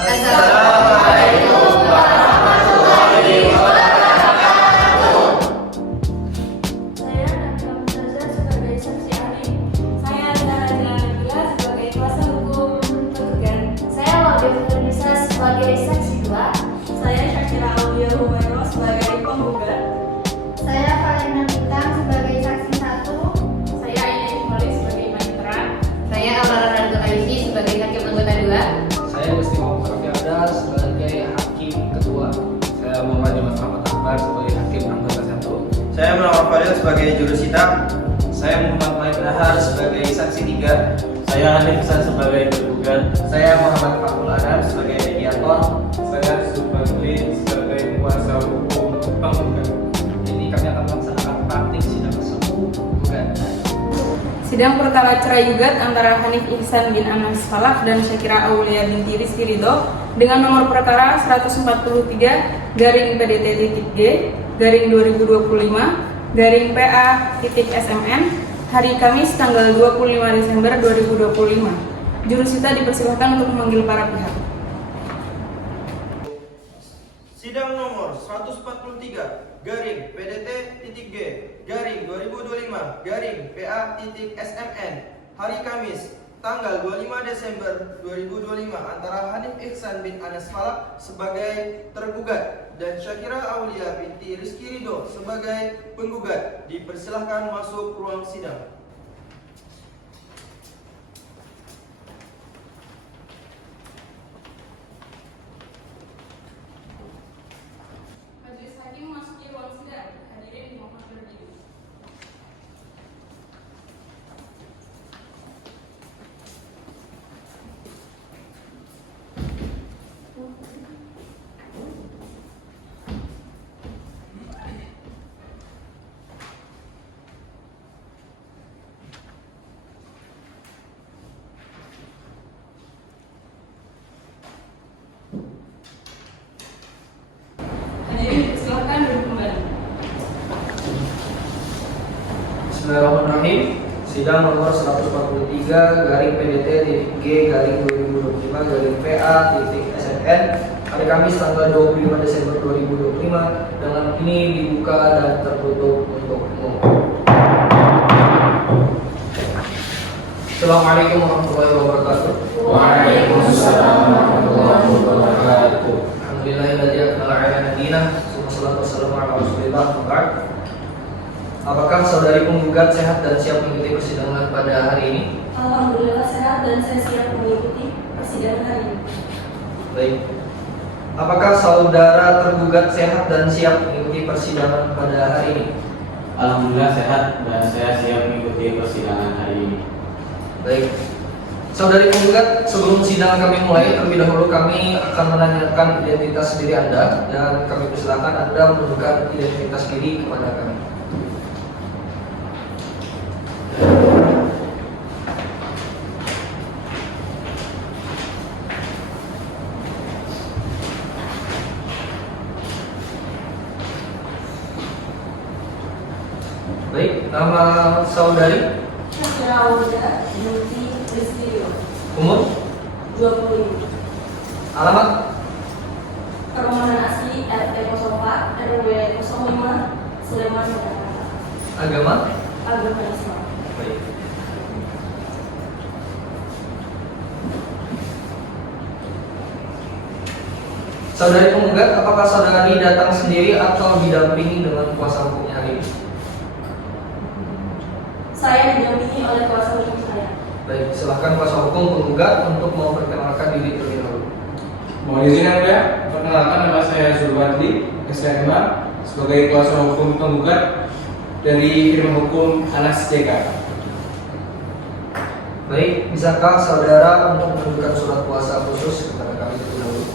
Assalamualaikum warahmatullahi wabarakatuh. Saya Nadia Mutaza sebagai saksi ahli. Saya Nana Nabila sebagai kuasa hukum tergugat. Saya Laudia Fernisa sebagai saksi 2. Saya Syakira Aulia Humairo sebagai penggugat. Saya Valena Bintang sebagai saksi 1. Saya Aina Ismail sebagai panitera. Saya Amara Radul Azizi sebagai hakim anggota 2. Saya Gusti Muhammad Rafiada sebagai hakim ketua. Saya Muhammad Dimas Ahmad Akbar sebagai hakim anggota 1. Saya Muhammad Fadil sebagai juru sidang. Saya Muhammad Malik Nahar sebagai saksi 3. Saya Hanif Hasan sebagai tergugat. Saya Muhammad Fakul Adam sebagai mediator. Saya Subagli sebagai kuasa hukum penggugat. Ini kami akan melaksanakan praktik sidang tersebut gugatan. Sidang perkara cerai gugat antara Hanif Ihsan bin Anas Falaf dan Syakira Aulia binti Rizky Ridho dengan nomor perkara 143/PDT-G/2025/PA.SMN hari Kamis tanggal 25 Desember 2025. Jurusita dipersilahkan untuk memanggil para pihak. Sidang nomor 143/PDT-G/2025/PA.SMN hari Kamis tanggal 25 Desember 2025 antara Hanif Ihsan bin Anas Falaf sebagai tergugat dan Syakira Aulia binti Rizky Ridho sebagai penggugat dipersilahkan masuk ruang sidang. Majelis hakim memasuki ruang sidang. Hadirin dimohon berdiri. Hadirin silakan duduk kembali. Bismillahirrahmanirrahim. Sidang nomor 143/PDT-G/2025/PA.SMN hari Kamis tanggal 25 Desember 2025 dengan ini dibuka dan tertutup untuk umum. Assalamualaikum warahmatullahi wabarakatuh. Waalaikumsalam warahmatullahi wabarakatuh. Alhamdulillahilladzi akmala 'ala dinah. Wassalatu wassalamu ala Rasulillah. Apakah saudari penggugat sehat dan siap mengikuti persidangan pada hari ini? Alhamdulillah sehat dan saya siap mengikuti persidangan hari ini. Baik. Apakah saudara tergugat sehat dan siap mengikuti persidangan pada hari ini? Alhamdulillah sehat dan saya siap mengikuti persidangan hari ini. Baik. Saudari penggugat, sebelum sidang kami mulai, terlebih dahulu kami akan menanyakan identitas diri Anda dan kami persilakan Anda menunjukkan identitas diri kepada kami. Baik, nama saudari, Syakira Aulia binti Rizky Ridho, umur, 25. alamat, Perumahan asli RT 04 RW 05 Sleman, Jakarta. agama. Agama Islam. Baik. Saudari penggugat, apakah saudari datang sendiri atau didampingi dengan kuasa hukumnya hari ini? Saya didampingi oleh kuasa hukum saya. Baik, silahkan kuasa hukum penggugat untuk memperkenalkan diri terlebih dahulu. Mohon izin yang mulia, perkenalkan nama saya Subagli SMA sebagai kuasa hukum penggugat dari firma hukum Anas JK. Baik, bisakah saudara untuk menunjukkan surat kuasa khusus kepada kami terlebih dahulu?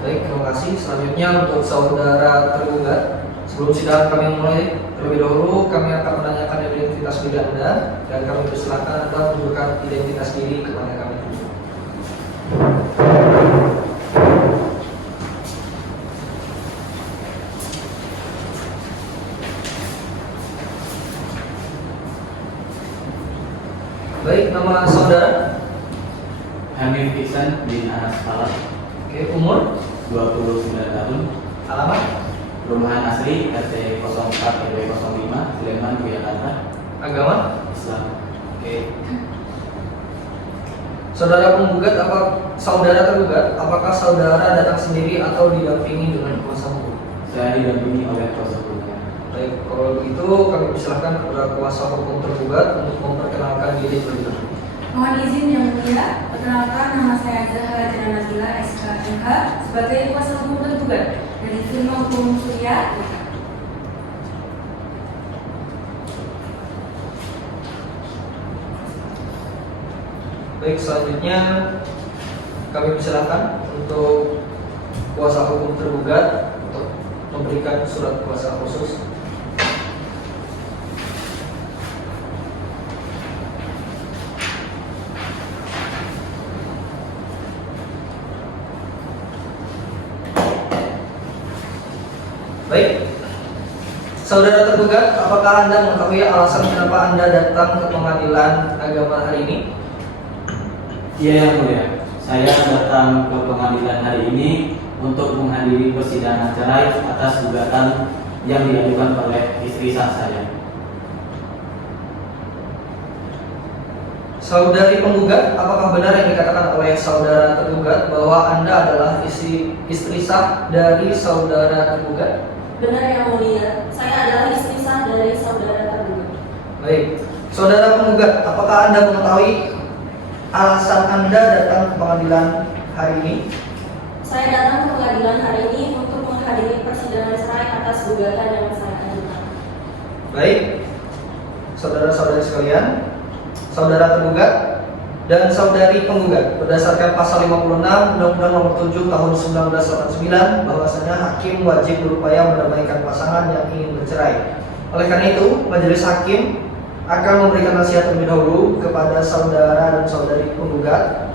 Baik, terima kasih. Selanjutnya untuk saudara tergugat, sebelum sidang kami mulai, terlebih dahulu kami akan menanyakan identitas diri Anda dan kami persilakan Anda menunjukkan identitas diri kepada kami. nama saudara? Hanif Ihsan bin Anas Falak, Oke, umur? 29 tahun, Alamat? perumahan asli RT 04 RW 05, Sleman, Yogyakarta, Agama? Islam. Oke. Saudara penggugat saudara tergugat, apakah saudara datang sendiri atau didampingi dengan kuasa hukum? Saya didampingi oleh kuasa hukum. Baik, kalau begitu kami persilahkan kepada kuasa hukum tergugat untuk memperkenalkan diri terlebih dahulu. Mohon izin yang mulia, perkenalkan nama saya Zahra Jana Nazila SKMH sebagai kuasa hukum tergugat dari firma hukum Surya. Baik, selanjutnya kami persilahkan untuk kuasa hukum tergugat untuk memberikan surat kuasa khusus. Baik, saudara tergugat, apakah Anda mengetahui alasan kenapa Anda datang ke pengadilan agama hari ini? Iya yang mulia, saya datang ke pengadilan hari ini untuk menghadiri persidangan cerai atas gugatan yang diajukan oleh istri sah saya. Saudari penggugat, apakah benar yang dikatakan oleh saudara tergugat bahwa Anda adalah istri sah dari saudara tergugat? Benar yang mulia, saya adalah istri sah dari saudara tergugat. Baik, saudara penggugat, apakah Anda mengetahui alasan Anda datang ke pengadilan hari ini? Saya datang ke pengadilan hari ini untuk menghadiri persidangan cerai atas gugatan yang saya ajukan. Baik, saudara-saudari sekalian, saudara tergugat dan saudari penggugat, berdasarkan pasal 56 Undang-Undang Nomor 7 Tahun 1989, bahwasanya hakim wajib berupaya mendamaikan pasangan yang ingin bercerai. Oleh karena itu, majelis hakim akan memberikan nasihat terlebih dahulu kepada saudara dan saudari penggugat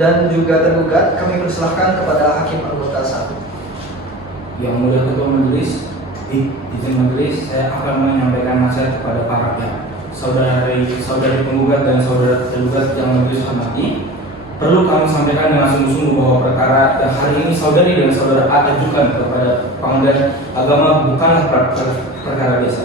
dan juga tergugat. Kami persilahkan kepada hakim anggota 1. Yang mulia ketua majelis, izin majelis, saya akan menyampaikan nasihat kepada para pihak. Saudari penggugat dan saudara tergugat yang majelis hormati, perlu kami sampaikan dengan sungguh-sungguh bahwa perkara yang hari ini saudari dan saudara ajukan kepada pengadilan agama bukanlah perkara biasa.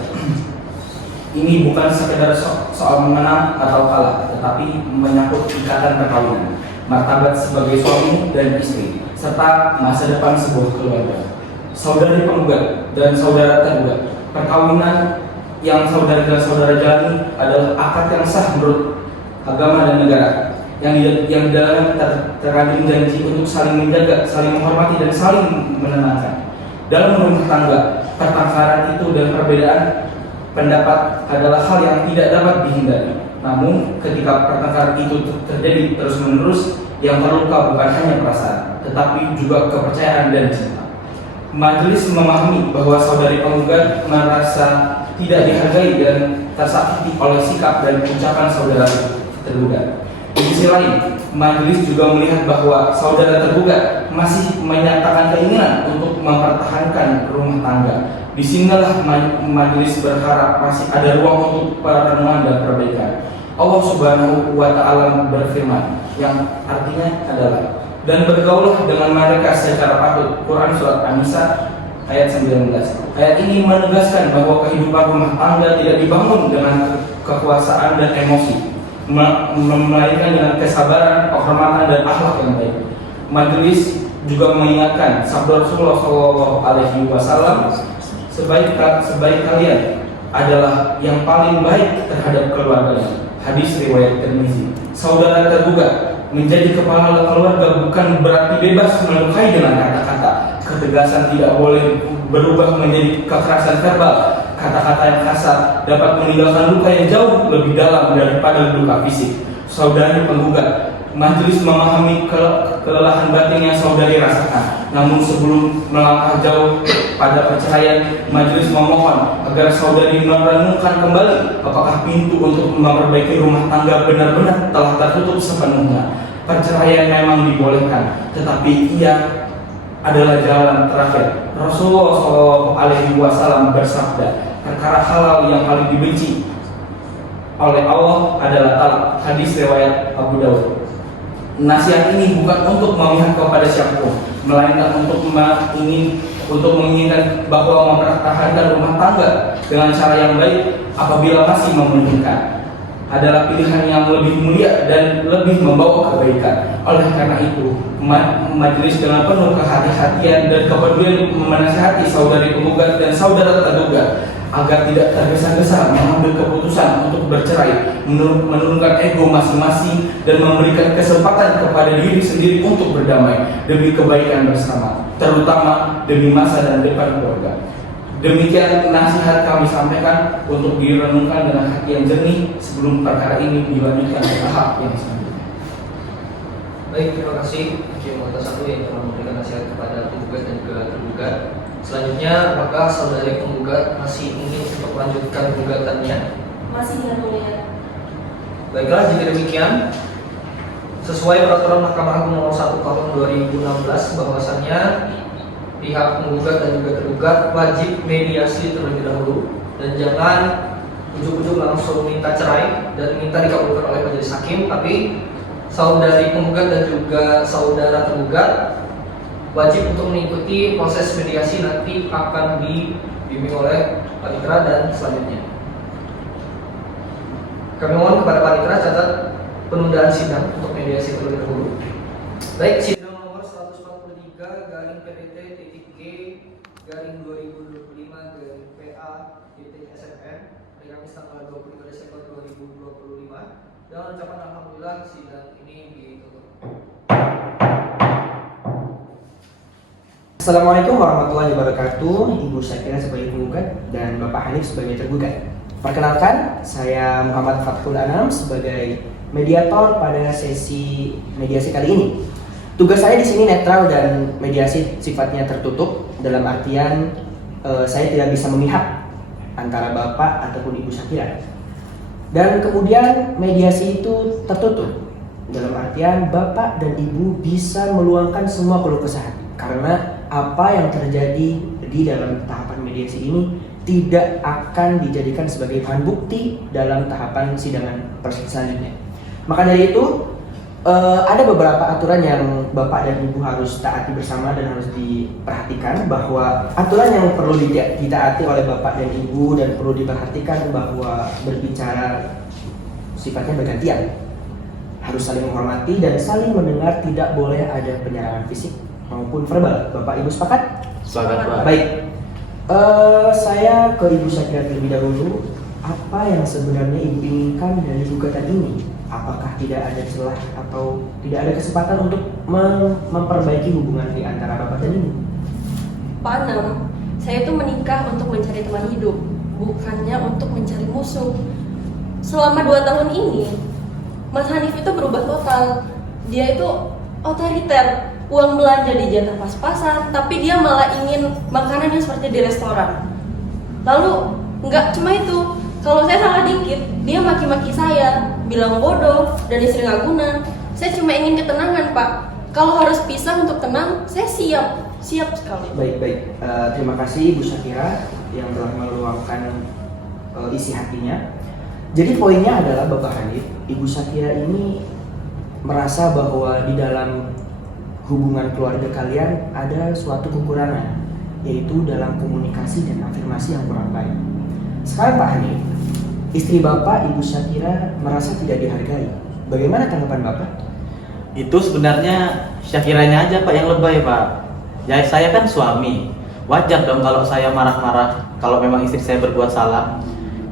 Ini bukan sekedar soal menang atau kalah, tetapi menyangkut ikatan perkawinan, martabat sebagai suami dan istri, serta masa depan sebuah keluarga. Saudari penggugat dan saudara tergugat, perkawinan yang saudari dan saudara jalani adalah akad yang sah menurut agama dan negara, yang dalam terkandung janji untuk saling menjaga, saling menghormati, dan saling menenangkan. Dalam rumah tangga, pertengkaran itu dan perbedaan pendapat adalah hal yang tidak dapat dihindari. Namun, ketika pertengkaran itu terjadi terus-menerus, yang terluka bukan hanya perasaan, tetapi juga kepercayaan dan cinta. Majelis memahami bahwa saudari penggugat merasa tidak dihargai dan tersakiti oleh sikap dan ucapan saudara tergugat. Di sisi lain, majelis juga melihat bahwa saudara tergugat masih menyatakan keinginan untuk mempertahankan rumah tangga. Disinilah majelis berharap masih ada ruang untuk perenungan dan perbaikan. Allah Subhanahu wa Ta'ala berfirman, yang artinya adalah, dan bergaulah dengan mereka secara patut. Quran surat An-Nisa ayat 19. Ayat ini menegaskan bahwa kehidupan rumah tangga tidak dibangun dengan kekuasaan dan emosi, melainkan dengan kesabaran, kehormatan, dan akhlak yang baik. Majelis juga mengingatkan sabda Rasulullah SAW, sebaik kalian adalah yang paling baik terhadap keluarganya. Hadis riwayat Tirmizi. Saudara tergugat, menjadi kepala keluarga bukan berarti bebas melukai dengan kata-kata. Ketegasan tidak boleh berubah menjadi kekerasan verbal. Kata-kata yang kasar dapat meninggalkan luka yang jauh lebih dalam daripada luka fisik. Saudari penggugat, majelis memahami kelelahan batin yang saudari rasakan. Namun sebelum melangkah jauh pada perceraian, majelis memohon agar saudari merenungkan kembali apakah pintu untuk memperbaiki rumah tangga benar-benar telah tertutup sepenuhnya. Perceraian memang dibolehkan, tetapi ia adalah jalan terakhir. Rasulullah SAW bersabda, perkara halal yang paling dibenci oleh Allah adalah talak. Hadis riwayat Abu Daud. Nasihat ini bukan untuk memihak kepada siapapun, melainkan untuk menginginkan bahwa mempertahankan rumah tangga dengan cara yang baik apabila masih memungkinkan adalah pilihan yang lebih mulia dan lebih membawa kebaikan. Oleh karena itu, majelis dengan penuh kehati-hatian dan kepedulian menasihati saudari penggugat dan saudara terduga agar tidak tergesa-gesa mengambil keputusan untuk bercerai, menurunkan ego masing-masing dan memberikan kesempatan kepada diri sendiri untuk berdamai demi kebaikan bersama, terutama demi masa dan depan keluarga. Demikian nasihat kami sampaikan untuk direnungkan dengan hati yang jernih sebelum perkara ini dilanjutkan ke tahap yang selanjutnya. Baik, terima kasih Hakim Muhammad satu yang telah memberikan nasihat kepada penggugat dan juga tergugat. Selanjutnya, apakah saudari penggugat masih ingin untuk melanjutkan gugatannya? Masih yang mulia. Baiklah, jika demikian, sesuai peraturan Mahkamah Agung Nomor 1 Tahun 2016 bahwasannya pihak penggugat dan juga tergugat wajib mediasi terlebih dahulu dan jangan ujuk-ujuk langsung minta cerai dan minta dikabulkan oleh majelis hakim, tapi saudari penggugat dan juga saudara tergugat wajib untuk mengikuti proses mediasi nanti akan dibimbing oleh panitera dan selanjutnya. Kami mohon kepada panitera catat penundaan sidang untuk mediasi terlebih dahulu. Baik, sidang nomor 143/PPT-G/2025/PA/SMM hari Kamis tanggal 25 Desember 2025 dengan ucapan alhamdulillah sidang ini ditutup. Assalamualaikum warahmatullahi wabarakatuh. Ibu Syakira sebagai penggugat dan Bapak Hanif sebagai tergugat. Perkenalkan, saya Muhammad Fathul Anam sebagai mediator pada sesi mediasi kali ini. Tugas saya di sini netral dan mediasi sifatnya tertutup dalam artian saya tidak bisa memihak antara Bapak ataupun Ibu Syakira. Dan kemudian mediasi itu tertutup dalam artian Bapak dan Ibu bisa meluangkan semua keluh kesah karena apa yang terjadi di dalam tahapan mediasi ini tidak akan dijadikan sebagai bahan bukti dalam tahapan sidangan selanjutnya. Maka dari itu ada beberapa aturan yang Bapak dan Ibu harus taati bersama dan harus diperhatikan, bahwa aturan yang perlu ditaati oleh Bapak dan Ibu dan perlu diperhatikan bahwa berbicara sifatnya bergantian, harus saling menghormati dan saling mendengar, tidak boleh ada penyerangan fisik maupun verbal. Bapak Ibu sepakat? Sepakat, Pak. Baik. Saya ke Ibu Syakira terlebih dahulu. Apa yang sebenarnya Ibu inginkan dari gugatan ini? Apakah tidak ada celah atau tidak ada kesempatan untuk memperbaiki hubungan di antara Bapak dan Ibu? Pak Anam, saya itu menikah untuk mencari teman hidup, bukannya untuk mencari musuh. Selama 2 tahun ini, Mas Hanif itu berubah total. Dia itu otoriter. Uang belanja dijatah pas-pasan, tapi dia malah ingin makanan yang seperti di restoran. Lalu nggak cuma itu, kalau saya salah dikit, dia maki-maki saya, bilang bodoh dan istri nggak guna. Saya cuma ingin ketenangan, Pak. Kalau harus pisah untuk tenang, saya siap sekali. Baik. Terima kasih Ibu Syakira yang telah meluangkan isi hatinya. Jadi poinnya adalah Bapak Hanif, Ibu Syakira ini merasa bahwa di dalam hubungan keluarga kalian ada suatu kekurangan, yaitu dalam komunikasi dan afirmasi yang kurang baik. Sekarang Pak Hanif, istri Bapak, Ibu Syakira, merasa tidak dihargai. Bagaimana tanggapan Bapak? Itu sebenarnya Syakiranya aja Pak yang lebay, Pak. Ya saya kan suami, wajar dong kalau saya marah-marah kalau memang istri saya berbuat salah.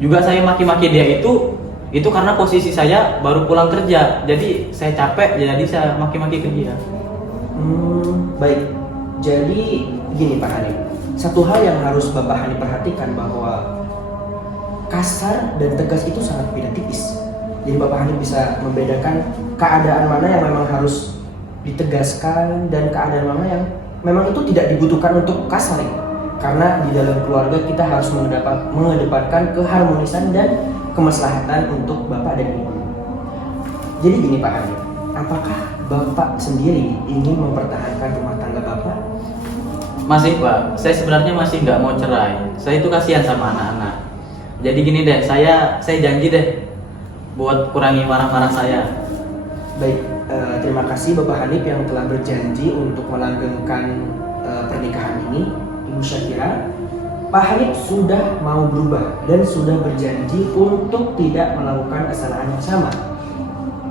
Juga saya maki-maki dia itu karena posisi saya baru pulang kerja, jadi saya capek, jadi saya maki-maki ke dia. Baik. Jadi gini Pak Hanif, satu hal yang harus Bapak Hanif perhatikan bahwa kasar dan tegas itu sangat beda tipis. Jadi Bapak Hanif bisa membedakan keadaan mana yang memang harus ditegaskan dan keadaan mana yang memang itu tidak dibutuhkan untuk kasar ya. Karena di dalam keluarga kita harus mengedepankan keharmonisan dan kemaslahatan untuk Bapak dan Ibu. Jadi gini Pak Hanif, apakah Bapak sendiri ingin mempertahankan rumah tangga Bapak? Masih Pak, saya sebenarnya masih nggak mau cerai. Saya itu kasihan sama anak-anak. Jadi gini deh, saya janji deh, buat kurangi marah-marah saya. Baik, terima kasih Bapak Hanif yang telah berjanji untuk melanggengkan pernikahan ini. Ibu Syakira, Pak Hanif sudah mau berubah dan sudah berjanji untuk tidak melakukan kesalahan yang sama.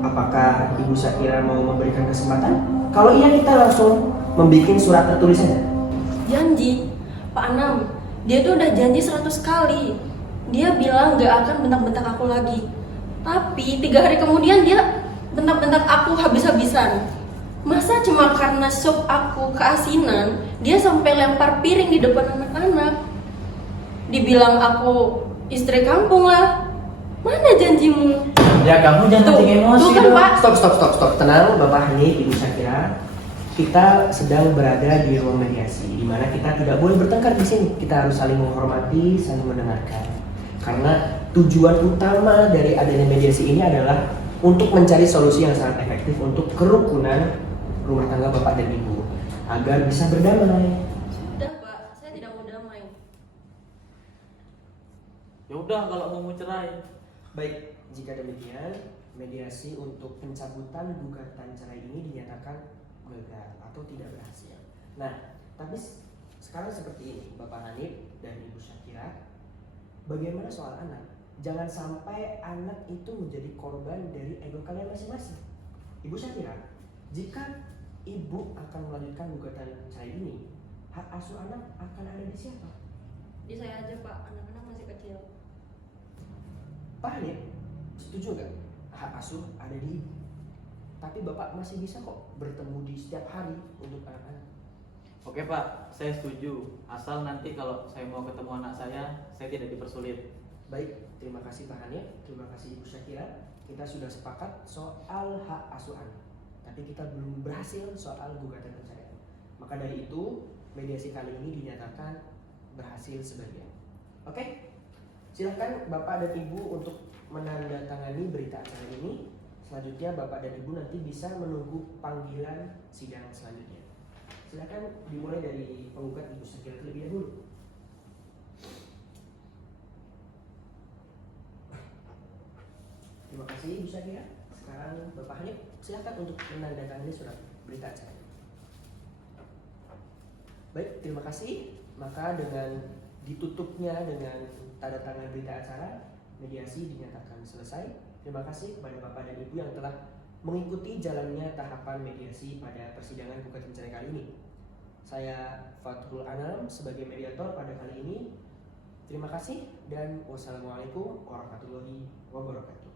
Apakah Ibu Syakira mau memberikan kesempatan? Kalau iya, kita langsung membuat surat tertulis saja. Janji, Pak Anam, dia tuh udah janji 100 kali. Dia bilang gak akan bentak-bentak aku lagi. Tapi 3 hari kemudian dia bentak-bentak aku habis-habisan. Masa cuma karena sup aku keasinan, dia sampai lempar piring di depan anak-anak. Dibilang aku istri kampung lah. Mana janjimu? Ya kamu jangan kencing emosi tuh kan, dong. Pak. Stop. Tenang Bapak Hanif, Ibu Syakira. Kita sedang berada di ruang mediasi, di mana kita tidak boleh bertengkar di sini. Kita harus saling menghormati, saling mendengarkan. Karena tujuan utama dari adanya mediasi ini adalah untuk mencari solusi yang sangat efektif untuk kerukunan rumah tangga Bapak dan Ibu agar bisa berdamai. Sudah, Pak. Saya tidak mau damai. Ya udah kalau mau cerai. Baik, jika demikian, mediasi untuk pencabutan gugatan cerai ini dinyatakan gagal atau tidak berhasil. Nah, tapi sekarang seperti ini, Bapak Hanif dan Ibu Syakira, bagaimana soal anak? Jangan sampai anak itu menjadi korban dari ego kalian masing-masing. Ibu Syakira, jika ibu akan melanjutkan gugatan cerai ini, hak asuh anak akan ada di siapa? Di saya aja, Pak. Anak-anak masih kecil. Pak Hanif, setuju nggak hak asuh ada di ibu? Tapi Bapak masih bisa kok bertemu di setiap hari untuk anak-anak. Oke Pak, saya setuju. Asal nanti kalau saya mau ketemu anak saya tidak dipersulit. Baik, terima kasih Pak Hanif, terima kasih Ibu Syakira. Kita sudah sepakat soal hak asuh anak, tapi kita belum berhasil soal gugatan perceraian. Maka dari itu, mediasi kali ini dinyatakan berhasil sebagian. Oke? Silahkan Bapak dan Ibu untuk menandatangani berita acara ini. Selanjutnya Bapak dan Ibu nanti bisa menunggu panggilan sidang selanjutnya. Silahkan dimulai dari penggugat Ibu Syakira terlebih dahulu. Terima kasih Ibu Syakira. Sekarang Bapak Hanif, silahkan untuk menandatangani surat berita acara. Baik, terima kasih. Maka dengan ditutupnya dengan tanda tangan berita acara, mediasi dinyatakan selesai. Terima kasih kepada Bapak dan Ibu yang telah mengikuti jalannya tahapan mediasi pada persidangan gugatan cerai kali ini. Saya Fathul Anam sebagai mediator pada kali ini. Terima kasih dan wassalamualaikum warahmatullahi wabarakatuh.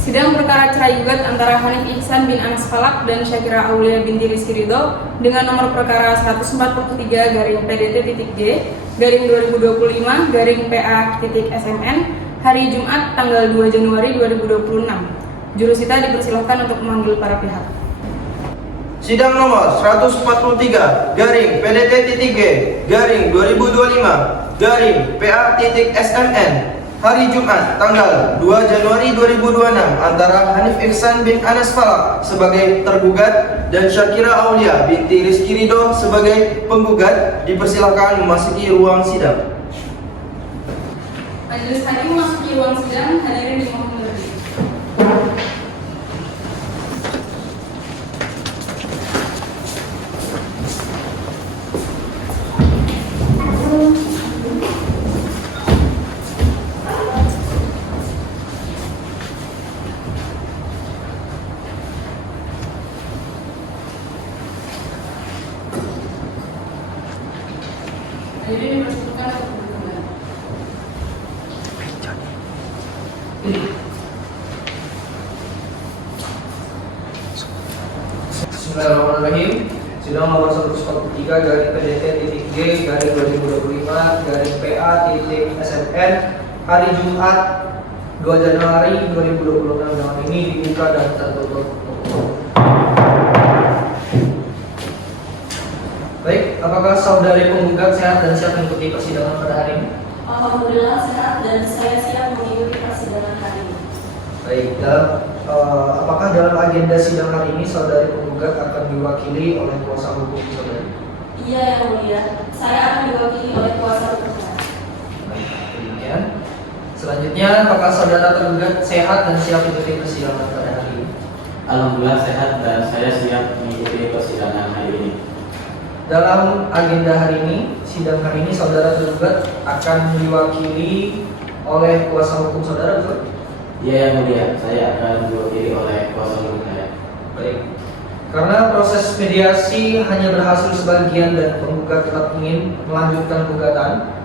Sidang perkara cerai gugat antara Hanif Ihsan bin Anas Falak dan Syakira Aulia binti Rizky Ridho dengan nomor perkara 143/PDT-G/2025/PA.SMN hari Jumat tanggal 2 Januari 2026. Jurusita dipersilahkan untuk memanggil para pihak. Sidang nomor 143/GPDT3-2025/PA.SMN hari Jumat tanggal 2 Januari 2026 antara Hanif Ihsan bin Anas Falak sebagai tergugat dan Syakira Aulia binti Rizky Ridho sebagai penggugat dipersilakan memasuki ruang sidang. Majelis hakim memasuki ruang sidang, hadirin dimohon berdiri. Hadirin dipersilakan untuk berkenan. Bismillahirrahmanirrahim. Sidang nomor 143/PDT-G/2025/PA.SMN hari Jumat 2 Januari 2026 dengan ini dibuka dan tertutup. Baik, apakah saudari penggugat sehat dan siap mengikuti persidangan pada hari ini? Alhamdulillah sehat dan saya siap mengikuti persidangan hari ini. Baik, apakah dalam agenda sidang hari ini saudari penggugat akan diwakili oleh kuasa hukum saudari? Iya yang mulia, saya akan diwakili oleh kuasa hukum saya. Baik, demikian. Selanjutnya, apakah saudara tergugat sehat dan siap mengikuti persidangan pada hari ini? Alhamdulillah sehat dan saya siap mengikuti persidangan hari ini. Dalam agenda hari ini, sidang hari ini saudara tergugat akan diwakili oleh kuasa hukum saudara, betul? Ya yang mulia, saya akan diwakili oleh kuasa hukum saya. Baik. Karena proses mediasi hanya berhasil sebagian dan penggugat tetap ingin melanjutkan gugatan,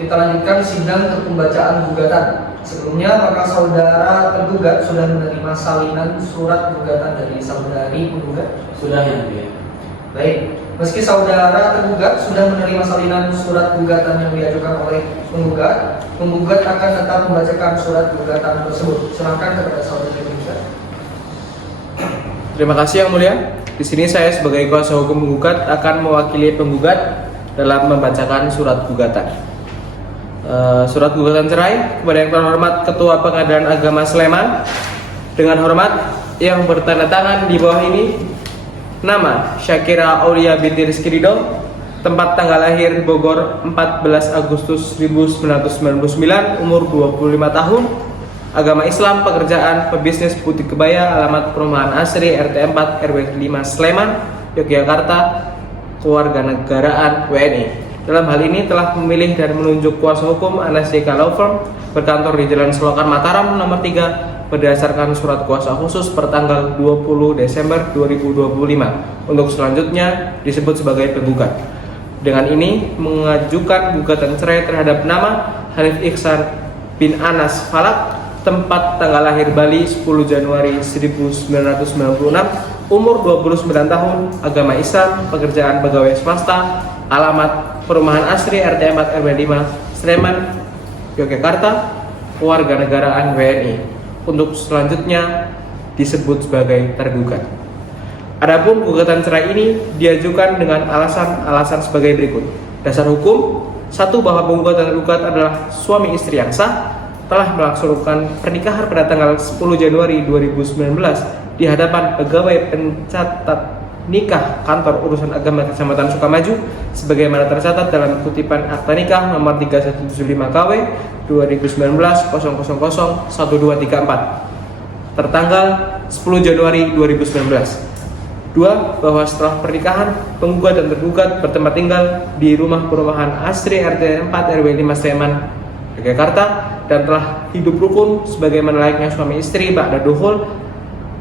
kita lanjutkan sidang untuk pembacaan gugatan. Sebelumnya, apakah saudara tergugat sudah menerima salinan surat gugatan dari saudari penggugat? Sudah yang mulia. Baik, meski saudara tergugat sudah menerima salinan surat gugatan yang diajukan oleh penggugat, penggugat akan tetap membacakan surat gugatan tersebut. Silakan kepada saudara penggugat. Terima kasih Yang Mulia. Di sini saya sebagai kuasa hukum penggugat akan mewakili penggugat dalam membacakan surat gugatan. Surat gugatan cerai kepada Yang Terhormat Ketua Pengadilan Agama Sleman. Dengan hormat, yang bertanda tangan di bawah ini: nama Syakira Aulia binti Rizky Ridho, tempat tanggal lahir Bogor 14 Agustus 1999, umur 25 tahun, agama Islam, pekerjaan pebisnis butik kebaya, alamat Perumahan Asri RT 4 RW 5 Sleman, Yogyakarta, kewarganegaraan WNI. Dalam hal ini telah memilih dan menunjuk kuasa hukum Anas JK Law Firm berkantor di Jalan Selokan Mataram nomor 3 berdasarkan surat kuasa khusus pertanggal 20 Desember 2025 untuk selanjutnya disebut sebagai penggugat. Dengan ini mengajukan gugatan cerai terhadap nama Hanif Ihsan bin Anas Falak, tempat tanggal lahir Bali 10 Januari 1996, umur 29 tahun, agama Islam, pekerjaan pegawai swasta, alamat Perumahan Asri RT 4 RW 5 Sleman, Yogyakarta, kewarganegaraan WNI untuk selanjutnya disebut sebagai tergugat. Adapun gugatan cerai ini diajukan dengan alasan-alasan sebagai berikut. Dasar hukum: 1. Bahwa penggugat dan tergugat adalah suami istri yang sah, telah melaksanakan pernikahan pada tanggal 10 Januari 2019 di hadapan pegawai pencatat nikah kantor urusan agama Kecamatan Sukamaju sebagaimana tercatat dalam kutipan akta nikah nomor 3175 KW 2019 000 1234 tertanggal 10 Januari 2019. 2. Bahwa setelah pernikahan penggugat dan tergugat bertempat tinggal di rumah Perumahan Asri RT 4 RW 5 Sleman, Yogyakarta, dan telah hidup rukun sebagaimana layaknya suami istri ba'da dukhul,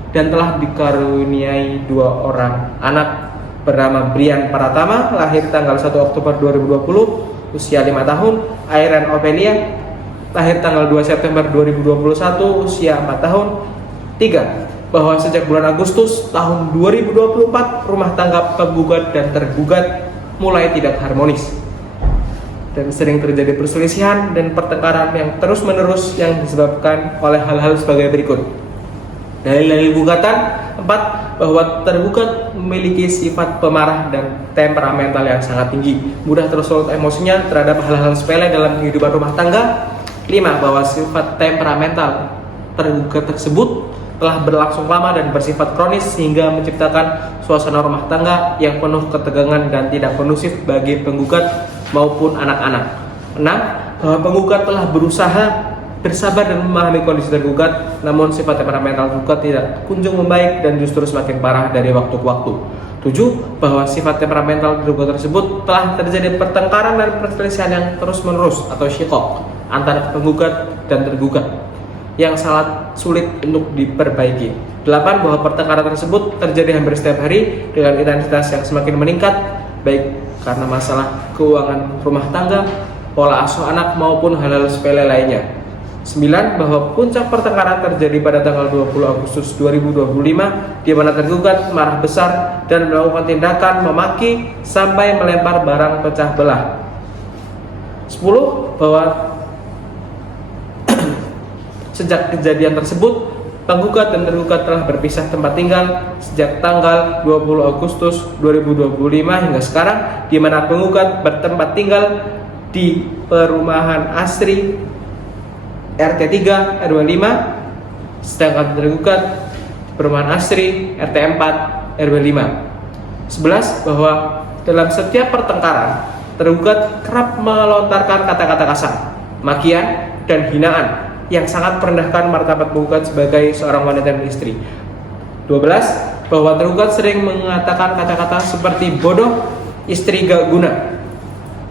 dan telah dikaruniai 2 orang anak bernama Brian Pratama, lahir tanggal 1 Oktober 2020, usia 5 tahun, Airan Opelia, lahir tanggal 2 September 2021, usia 4 tahun. 3. Bahwa sejak bulan Agustus tahun 2024 rumah tangga penggugat dan tergugat mulai tidak harmonis dan sering terjadi perselisihan dan pertengkaran yang terus-menerus yang disebabkan oleh hal-hal sebagai berikut. Dalil-dalil gugatan: 4. Bahwa tergugat memiliki sifat pemarah dan temperamental yang sangat tinggi, mudah tersulut emosinya terhadap hal-hal sepele dalam kehidupan rumah tangga. 5. Bahwa sifat temperamental tergugat tersebut telah berlangsung lama dan bersifat kronis sehingga menciptakan suasana rumah tangga yang penuh ketegangan dan tidak kondusif bagi penggugat maupun anak-anak. 6. Bahwa penggugat telah berusaha bersabar dan memahami kondisi tergugat, namun sifat temperamental tergugat tidak kunjung membaik dan justru semakin parah dari waktu ke waktu. 7. Bahwa sifat temperamental tergugat tersebut telah terjadi pertengkaran dan perselisihan yang terus-menerus atau syikok antara penggugat dan tergugat yang sangat sulit untuk diperbaiki. 8. Bahwa pertengkaran tersebut terjadi hampir setiap hari dengan intensitas yang semakin meningkat, baik karena masalah keuangan rumah tangga, pola asuh anak maupun hal-hal sepele lainnya. 9. Bahwa puncak pertengkaran terjadi pada tanggal 20 Agustus 2025 di mana tergugat marah besar dan melakukan tindakan memaki sampai melempar barang pecah belah. 10. Bahwa sejak kejadian tersebut penggugat dan tergugat telah berpisah tempat tinggal sejak tanggal 20 Agustus 2025 hingga sekarang, di mana penggugat bertempat tinggal di Perumahan Asri RT 3 RW 5, sedangkan tergugat Perumahan Asri RT 4 RW 5. 11. Bahwa dalam setiap pertengkaran tergugat kerap melontarkan kata-kata kasar, makian, dan hinaan yang sangat merendahkan martabat penggugat sebagai seorang wanita dan istri. 12. Bahwa tergugat sering mengatakan kata-kata seperti bodoh, istri gak guna.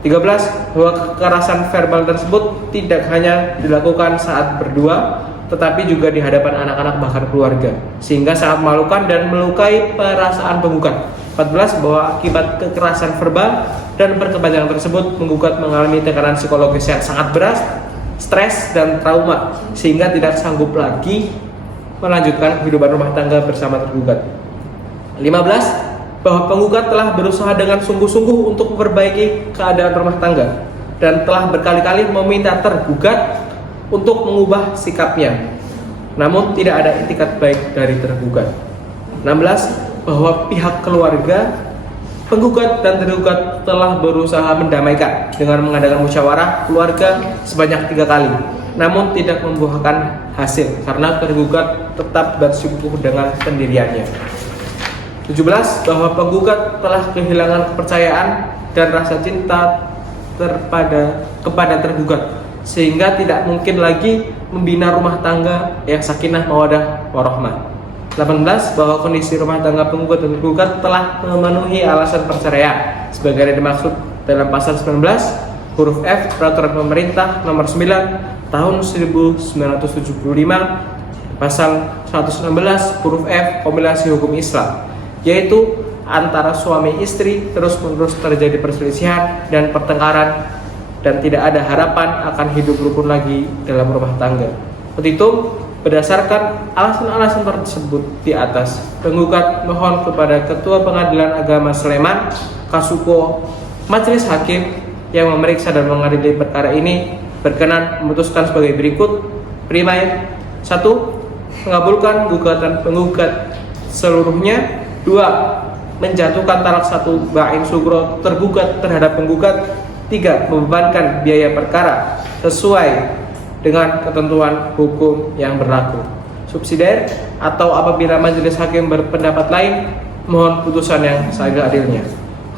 13. Bahwa kekerasan verbal tersebut tidak hanya dilakukan saat berdua, tetapi juga di hadapan anak-anak bahkan keluarga, sehingga sangat memalukan dan melukai perasaan penggugat. 14. Bahwa akibat kekerasan verbal dan perkepanjangan tersebut, penggugat mengalami tekanan psikologis yang sangat berat, stres dan trauma, sehingga tidak sanggup lagi melanjutkan kehidupan rumah tangga bersama tergugat. 15. Bahwa penggugat telah berusaha dengan sungguh-sungguh untuk memperbaiki keadaan rumah tangga dan telah berkali-kali meminta tergugat untuk mengubah sikapnya, namun tidak ada itikat baik dari tergugat. 16. Bahwa pihak keluarga, penggugat dan tergugat telah berusaha mendamaikan dengan mengadakan musyawarah keluarga sebanyak 3 kali, namun tidak membuahkan hasil karena tergugat tetap bersikukuh dengan pendiriannya. 17. Bahwa penggugat telah kehilangan kepercayaan dan rasa cinta kepada tergugat, sehingga tidak mungkin lagi membina rumah tangga yang sakinah mawaddah warahmah. 18. Bahwa kondisi rumah tangga penggugat dan tergugat telah memenuhi alasan perceraian sebagaimana dimaksud dalam pasal 19 huruf F Peraturan Pemerintah Nomor 9 Tahun 1975, pasal 116 huruf F Kompilasi Hukum Islam, yaitu antara suami istri terus-menerus terjadi perselisihan dan pertengkaran dan tidak ada harapan akan hidup rukun lagi dalam rumah tangga. Petitum, berdasarkan alasan-alasan tersebut di atas, penggugat mohon kepada Ketua Pengadilan Agama Sleman, Kasuko, Majelis Hakim yang memeriksa dan mengadili perkara ini berkenan memutuskan sebagai berikut. Primair 1. Mengabulkan gugatan penggugat seluruhnya. 2. Menjatuhkan talak 1 ba'in sugro tergugat terhadap penggugat. 3. Membebankan biaya perkara sesuai dengan ketentuan hukum yang berlaku. Subsidiar atau apabila majelis hakim berpendapat lain, mohon putusan yang seadil-adilnya.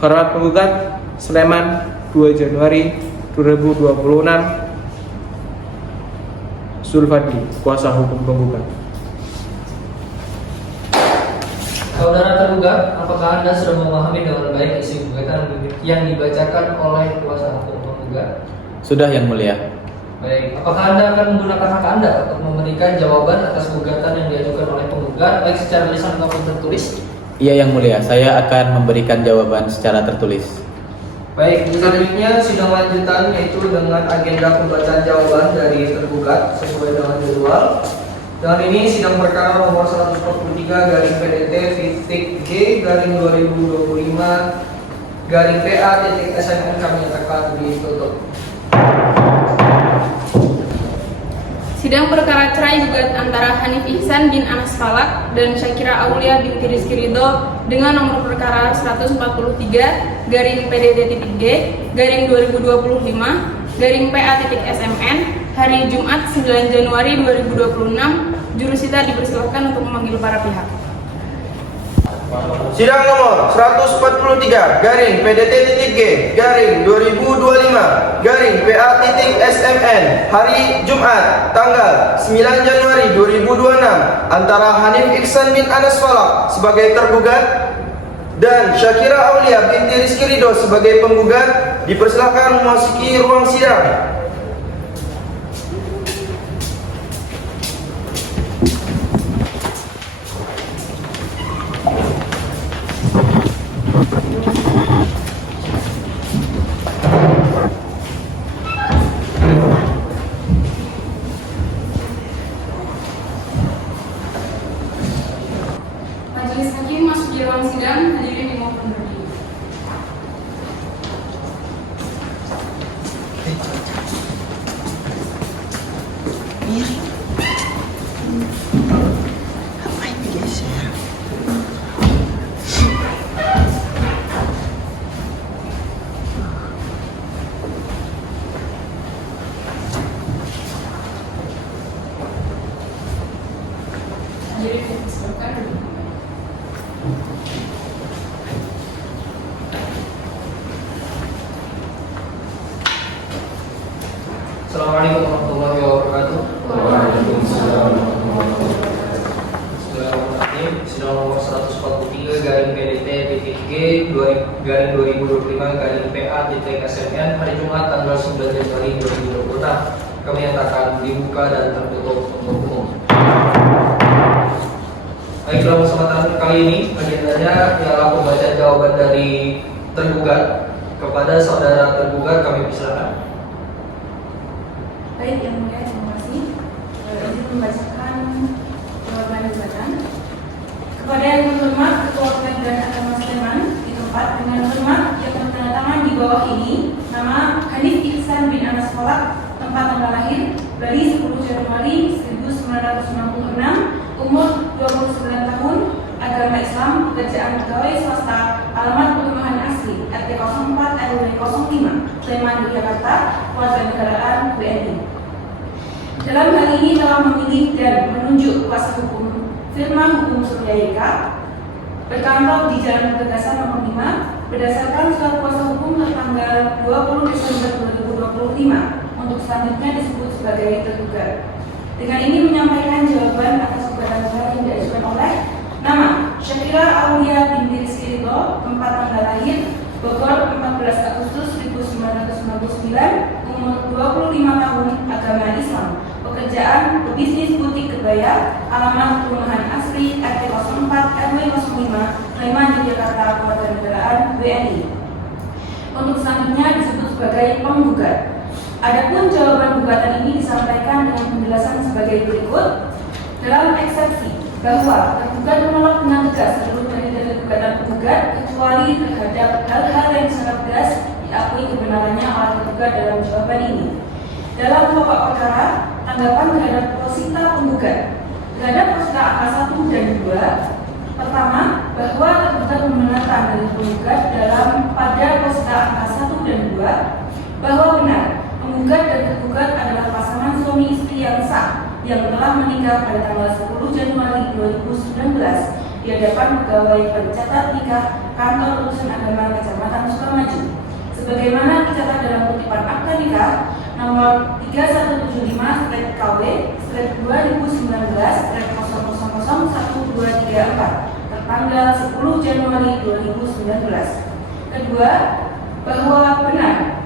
Hormat penggugat, Sleman, 2 Januari 2026. Zulfadli, kuasa hukum penggugat. Saudara tergugat, apakah Anda sudah memahami dengan baik isi gugatan yang dibacakan oleh kuasa hukum penggugat? Sudah, Yang Mulia. Baik, apakah Anda akan menggunakan hak Anda untuk memberikan jawaban atas gugatan yang diajukan oleh penggugat, baik secara lisan maupun tertulis? Iya, Yang Mulia, saya akan memberikan jawaban secara tertulis. Baik, selanjutnya sidang lanjutan yaitu dengan agenda pembacaan jawaban dari tergugat sesuai dengan jadwal. Dengan ini sidang perkara nomor 143/PDT/G/2025/PA/SMN kami nyatakan ditutup. Sidang perkara cerai gugat antara Hanif Ihsan bin Anas Falak dan Syakira Aulia binti Rizky Ridho dengan nomor perkara 143/PDT3/2025/PA.SMN hari Jumat 9 Januari 2026. Jurusita dipersilakan untuk memanggil para pihak. Sidang nomor 143/G/2025/PA.SMN hari Jumat tanggal 9 Januari 2026 antara Hanif Ihsan bin Anas Falak sebagai tergugat dan Syakira Aulia binti Rizky Ridho sebagai penggugat dipersilakan memasuki ruang sidang. Majelis hakim masuk di ruang sidang, hadirin dimohon berdiri. Hadirin dipersilakan. 2025-PA.SMN hari Jumat tanggal 9 Januari 2026. Kami nyatakan dibuka dan tertutup untuk umum. Baik, dalam kesempatan kali ini agendanya ialah pembacaan jawaban dari tergugat. Kepada saudara tergugat kami persilakan. Baik, yang mulia, terima kasih. Izin membacakan jawaban gugatan. Kepada yang terhormat Ketua Pengadilan Agama Sleman di tempat dengan hormat yang bertanda di bawah ini, nama Hanif Ihsan bin Anas Falak, tempat tanggal lahir dari 10 Januari 1996, umur 29 tahun, agama Islam, pekerjaan pegawai swasta, alamat perumahan asli, RT 04 RW 05, Sleman, Yogyakarta, warganegaraan WNI. Dalam hal ini telah memilih dan menunjuk kuasa hukum firma hukum Surya Eka berkantor di Jalan Gagasan nomor 5 berdasarkan surat kuasa hukum tertanggal 20 Desember 2025 untuk selanjutnya disebut sebagai tergugat. Dengan ini menyampaikan jawaban atas gugatan saya yang diajukan oleh nama Syakira Aulia binti Rizky Ridho, tempat tanggal lahir Bogor 14 Agustus 1999, umur 25 tahun, agama Islam, pekerjaan berbisnis butik kebaya, alamat perumahan asli RT 04 RW 05, Sleman, Yogyakarta, warganegaraan WNI. Untuk selanjutnya disebut sebagai penggugat. Adapun jawaban gugatan ini disampaikan dengan penjelasan sebagai berikut. Dalam eksepsi bahwa tergugat menolak dengan tegas seluruh dari gugatan penggugat kecuali terhadap hal-hal yang secara tegas diakui kebenarannya oleh tergugat dalam jawaban ini. Dalam pokok perkara, tanggapan terhadap posita penggugat terhadap posita angka 1 dan 2. Pertama, bahwa tergugat membenarkan dari penggugat dalam pada posita angka 1 dan 2 bahwa benar penggugat dan tergugat adalah pasangan suami istri yang sah yang telah menikah pada tanggal 10 Januari 2019 di hadapan pegawai pencatat nikah Kantor Urusan Agama Kecamatan Sukamaju, sebagaimana dicatat dalam kutipan akta nikah nomor 3175/2019/000124 tertanggal 10 Januari 2019. Kedua, bahwa benar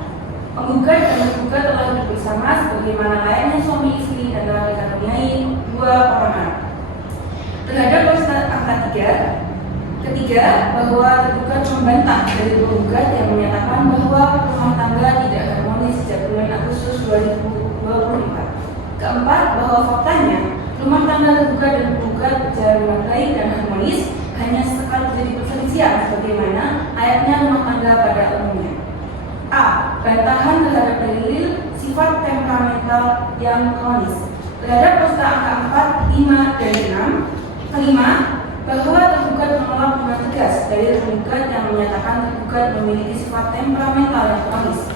penggugat dan tergugat telah hidup bersama sebagaimana layaknya suami istri dan telah dikaruniai 2 orang anak. Terhadap posita angka 3, ketiga, bahwa tergugat membantah dari penggugat yang menyatakan bahwa rumah tangga tidak harmonis sejak bulan Agustus 2024. Keempat, bahwa faktanya rumah tangga tergugat dan penggugat berjalan dengan baik dan harmonis, hanya sekali terjadi perselisihan sebagaimana layaknya rumah tangga pada umumnya. A. Bantahan terhadap dalil sifat temperamental yang kronis terhadap posita angka 4, 5, dan 6. Kelima, bahwa tergugat menolak dengan tegas dalil penggugat yang menyatakan tergugat memiliki sifat temperamental yang kronis.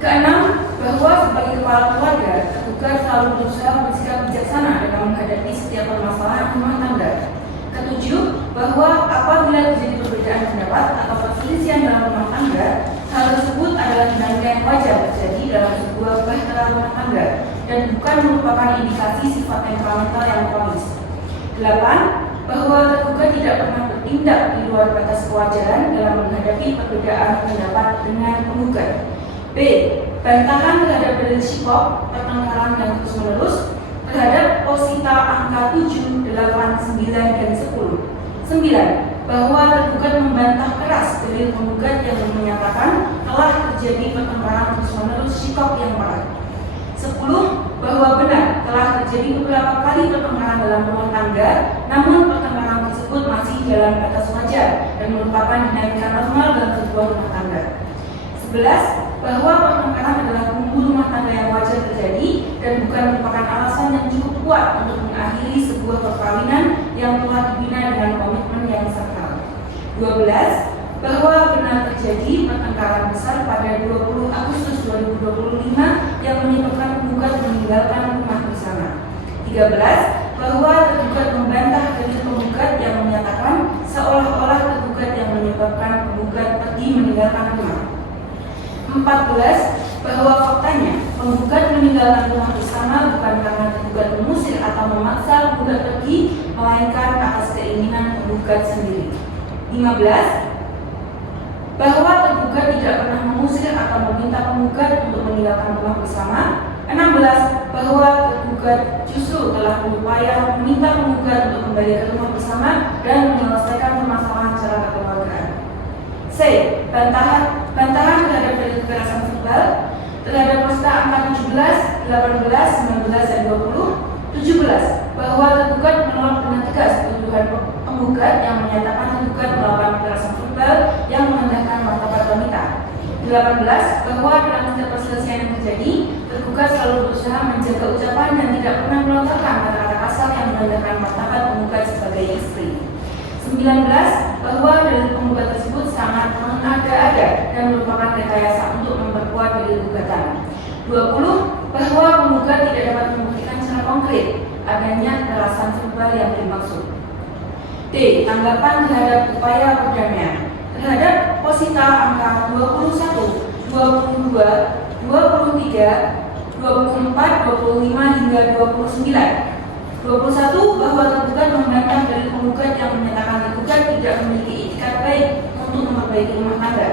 Keenam, bahwa sebagai kepala keluarga, tergugat selalu berusaha bersikap bijaksana dalam menghadapi setiap permasalahan rumah tangga. Ketujuh, bahwa apabila terjadi perbedaan pendapat atau perselisihan dalam rumah tangga, hal tersebut adalah dinamika yang wajar terjadi dalam sebuah bahtera rumah tangga dan bukan merupakan indikasi sifat temperamental yang kronis. 8. Bahwa tergugat tidak pernah bertindak di luar batas kewajaran dalam menghadapi perbedaan pendapat dengan penggugat. B. Bantahan terhadap dalil syikok, pertengkaran yang terus-menerus terhadap posita angka 7, 8, 9, dan 10. 9. Bahwa tergugat membantah keras dalil penggugat yang menyatakan telah terjadi pertengkaran terus-menerus syikok yang parah. 10. Bahwa benar telah terjadi beberapa kali pertengkaran dalam rumah tangga, namun pertengkaran tersebut masih dalam batas wajar dan merupakan dinamika normal dalam sebuah rumah tangga. 11. Bahwa pertengkaran adalah bumbu rumah tangga yang wajar terjadi dan bukan merupakan alasan yang cukup kuat untuk mengakhiri sebuah perkawinan yang telah dibina dengan komitmen yang sakral. 12. Bahwa benar terjadi pertengkaran besar pada 20 Agustus 2025 yang menyebabkan penggugat meninggalkan rumah bersama. 13. Bahwa tergugat membantah dalil penggugat yang menyatakan seolah-olah tergugat yang menyebabkan penggugat pergi meninggalkan rumah. 14. Bahwa faktanya penggugat meninggalkan rumah bersama bukan karena tergugat mengusir atau memaksa penggugat pergi, melainkan atas keinginan penggugat sendiri. 15. Bahwa tergugat tidak pernah mengusir atau meminta penggugat untuk meninggalkan rumah bersama. 16. Bahwa tergugat justru telah berupaya meminta penggugat untuk kembali ke rumah bersama dan menyelesaikan permasalahan secara kekeluargaan. C. Bantahan terhadap dalil kekerasan verbal terhadap peserta angka 17, 18, 19, dan 20. 17. Bahwa tergugat menolak dengan tegas tuduhan penggugat yang menyatakan tergugat melakukan kekerasan verbal yang merendahkan martabat wanita. 18. Bahwa dalam setiap perselisihan yang terjadi, tergugat selalu berusaha menjaga ucapan dan tidak pernah melontarkan kata-kata kasar yang merendahkan martabat penggugat sebagai istri. 19. Bahwa dalil penggugat tersebut sangat mengada-ada dan merupakan rekayasa untuk memperkuat dalil gugatan. 20. Bahwa penggugat tidak dapat membuktikan secara konkret adanya kekerasan verbal yang dimaksud. D. Tanggapan terhadap upaya perdamaian terhadap posita angka 21, 22, 23, 24, 25 hingga 29. 21. Bahwa tergugat membantah dari penggugat yang menyatakan tergugat tidak memiliki itikat baik untuk memperbaiki rumah tangga.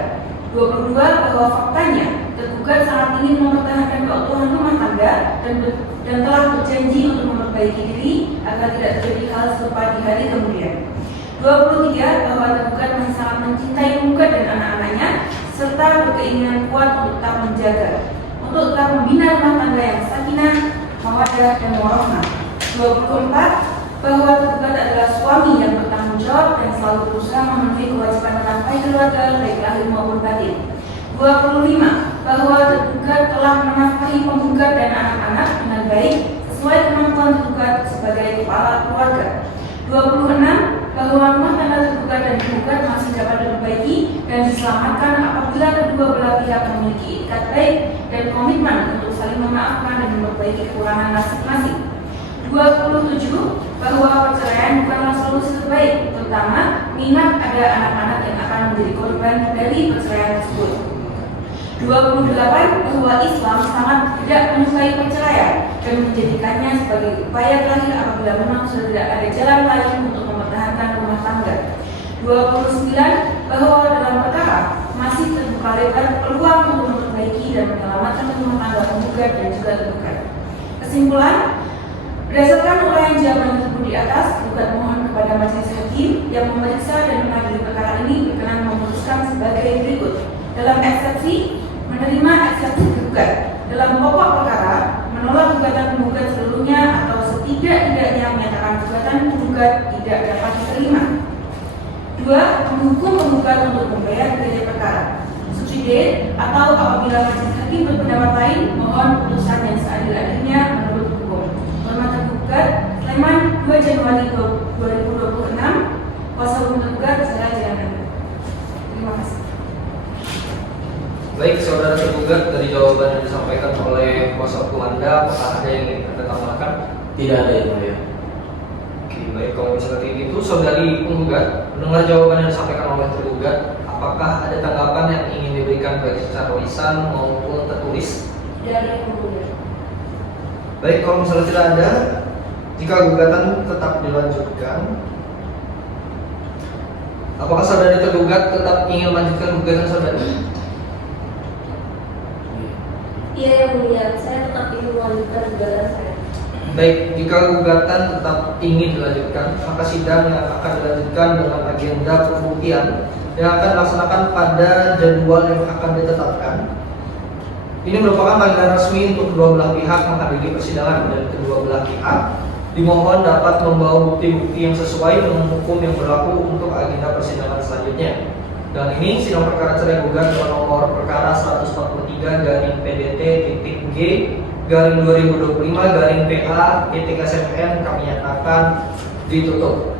22. Bahwa faktanya tergugat sangat ingin mempertahankan keutuhan rumah tangga dan telah berjanji untuk memperbaiki diri agar tidak terjadi hal serupa di hari kemudian. 23. Bahwa tergugat masih sangat mencintai penggugat dan anak-anaknya serta berkeinginan kuat untuk tetap menjaga, untuk tetap membina rumah tangga yang sakinah, mawaddah, dan warahmah. 24. Bahwa tergugat adalah suami yang bertanggung jawab dan selalu berusaha memenuhi kewajiban menafkahi keluarga baik lahir maupun batin. 25. Bahwa tergugat telah menafkahi penggugat dan anak-anak dengan baik sesuai kemampuan tergugat sebagai kepala keluarga. 26. Bahwa rumah tangga tergugat dan penggugat masih dapat diperbaiki dan diselamatkan apabila kedua belah pihak memiliki itikat baik dan komitmen untuk saling memaafkan dan memperbaiki kekurangan masing-masing. 27. Bahwa perceraian bukanlah solusi terbaik, terutama mengingat ada anak-anak yang akan menjadi korban dari perceraian tersebut. 28. Bahwa Islam sangat tidak menyukai perceraian dan menjadikannya sebagai upaya terakhir apabila memang sudah tidak ada jalan lain untuk mempertahankan rumah tangga. 29. Bahwa dalam perkara masih terbuka lebar peluang untuk memperbaiki dan menyelamatkan rumah tangga penggugat dan juga tergugat. Kesimpulan, berdasarkan uraian jawaban tersebut di atas, gugat mohon kepada majelis hakim yang memeriksa dan mengadili perkara ini berkenan memutuskan sebagai berikut. Dalam eksepsi, menerima eksepsi tergugat. Dalam pokok perkara, menolak gugatan penggugat seluruhnya atau setidak-tidaknya menyatakan gugatan penggugat tidak dapat diterima. 2. Menghukum penggugat untuk membayar biaya perkara. Subsidi atau apabila majelis hakim berpendapat lain, mohon putusan yang seadil-adilnya menurut hukum. Hormat tergugat, Sleman 2 Januari 2026. Kuasa hukum tergugat, saya Jalan. Terima kasih. Baik, saudara tergugat, dari jawaban yang disampaikan oleh kuasa hukum Anda, apakah ada yang ingin Anda tambahkan? Tidak ada yang mulia. Oke, baik, kalau misalnya itu, saudari penggugat, mendengar jawaban yang disampaikan oleh tergugat, apakah ada tanggapan yang ingin diberikan baik secara lisan maupun tertulis? Dari penggugat. Baik, kalau misalnya tidak ada, jika gugatan tetap dilanjutkan, apakah saudari tergugat tetap ingin melanjutkan gugatan saudari? Iya yang mulia, saya tetap ingin melanjutkan gugatan saya. Baik, jika gugatan tetap ingin dilanjutkan, maka sidang yang akan dilanjutkan dengan agenda pembuktian yang akan dilaksanakan pada jadwal yang akan ditetapkan. Ini merupakan panggilan resmi untuk kedua belah pihak menghadiri persidangan dan kedua belah pihak dimohon dapat membawa bukti-bukti yang sesuai dengan hukum yang berlaku untuk agenda persidangan selanjutnya. Dan ini sidang perkara cerai gugat dengan nomor perkara 143-PDT-G-2025-PA-SMN kami nyatakan ditutup.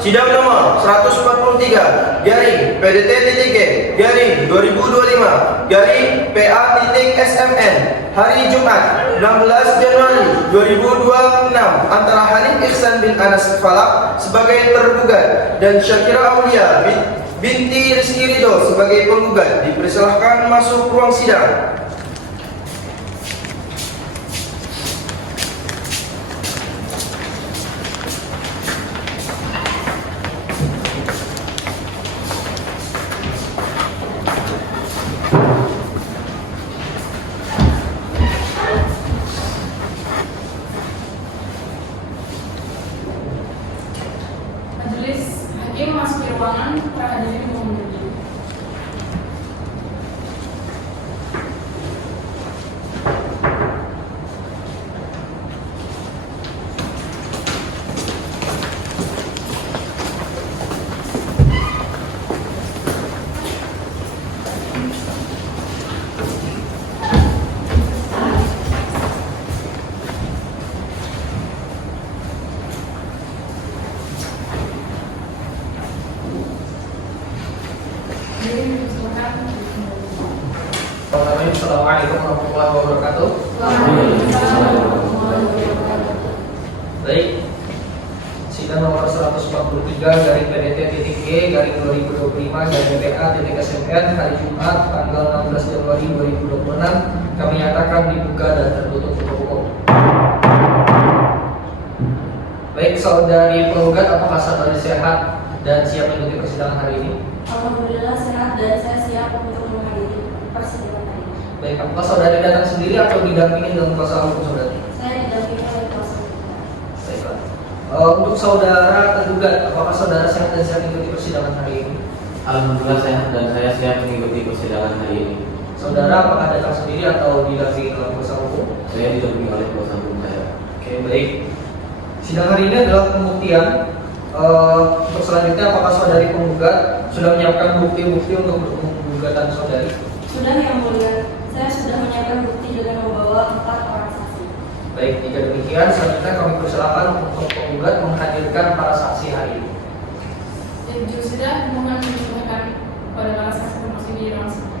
Sidang nomor 143 garing PDT.G garing 2025 garing PA.SMN hari Jumat 16 Januari 2026 antara Hanif Ihsan bin Anas Falak sebagai tergugat dan Syakira Aulia binti Rizky Ridho sebagai penggugat dipersilahkan masuk ruang sidang. Majelis hakim masuk ke ruangan, para hadirin mohon berdiri. Hadirin dipersilakan. Assalamualaikum warahmatullahi wabarakatuh. Baik, sidang nomor 143 garing PDT.G garing 2025 garing PA.SMN hari Jumat tanggal 16 Januari 2026 kami nyatakan dibuka dan tertutup untuk umum. Baik, saudari penggugat, apakah saudari sehat dan siap mengikuti persidangan hari ini? Alhamdulillah sehat dan saya siap untuk menghadiri persidangan hari ini. Baik, apakah saudari datang sendiri atau didampingi dengan kuasa hukum saudari? Saya didampingi oleh kuasa hukum. Baiklah. Untuk saudara tergugat, apakah saudara sehat dan siap mengikuti persidangan hari ini? Alhamdulillah sehat dan saya siap mengikuti persidangan hari ini. Saudara apakah datang sendiri atau didampingi oleh kuasa hukum? Saya didampingi oleh kuasa hukum saya. Oke, baik. Sidang hari ini adalah pembuktian. Untuk selanjutnya, apakah saudari penggugat sudah menyiapkan bukti-bukti untuk gugatan saudari? Sudah yang mulia, saya sudah menyiapkan bukti dengan membawa 4 orang saksi. Baik, jika demikian, selanjutnya kami persilakan untuk penggugat menghadirkan para saksi hari ini. Sudah mohon dipersilakan kepada para saksi memasuki ruang sidang.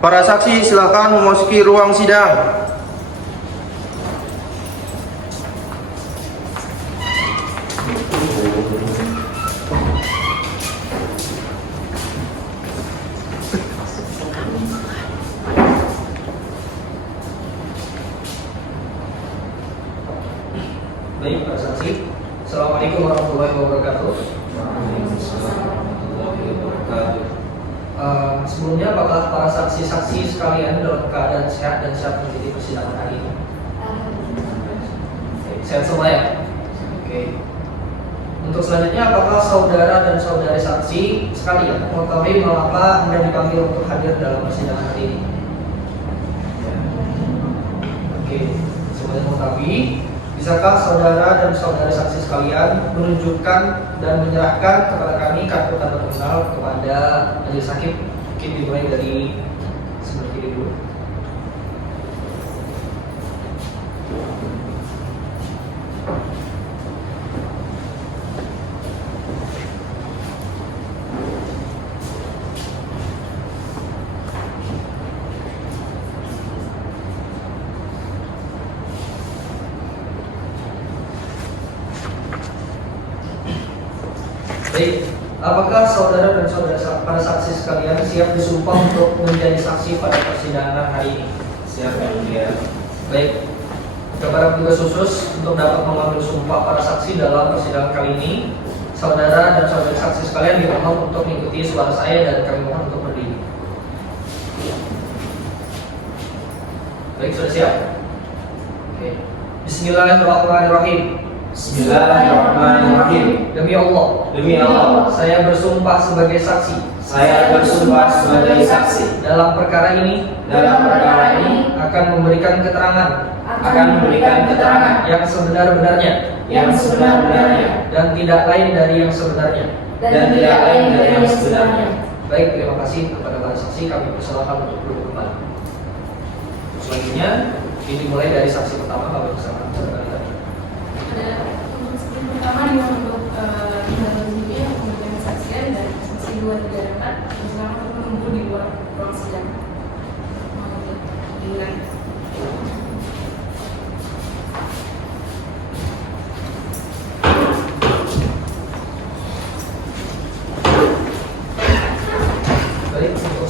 Para saksi silakan memasuki ruang sidang. Baik, para saksi. Assalamualaikum warahmatullahi wabarakatuh. Sebelumnya, apakah para saksi-saksi sekalian dalam keadaan sehat dan siap mengikuti persidangan hari ini? Sehat semua ya? Oke. Untuk selanjutnya, apakah saudara dan saudari saksi sekalian mengetahui mengapa Anda dipanggil untuk hadir dalam persidangan hari ini? Oke, semuanya mengetahui. Bisakah saudara dan saudari saksi sekalian menunjukkan dan menyerahkan kepada kami kartu tanda pengenal kepada majelis hakim? Mungkin dimulai dari sebelah kiri dulu. Baik, apakah saudara dan saudara para saksi sekalian siap disumpah untuk menjadi saksi pada persidangan hari ini? Siap yang mulia. Baik, kepada petugas khusus untuk dapat mengambil sumpah para saksi dalam persidangan kali ini, saudara dan saudara saksi sekalian dimohon untuk mengikuti suara saya dan kami mohon untuk berdiri. Baik, sudah siap? Oke. Bismillahirrahmanirrahim. Bismillahirrahmanirrahim. Demi Allah, saya bersumpah sebagai saksi Saya bersumpah sebagai saksi dalam perkara ini akan memberikan keterangan yang sebenar-benarnya dan tidak lain dari yang sebenarnya. Baik, terima kasih kepada para saksi. Kami persilakan untuk duduk kembali. Selanjutnya, ini dimulai dari saksi pertama. Kami persilakan. Pertama di untuk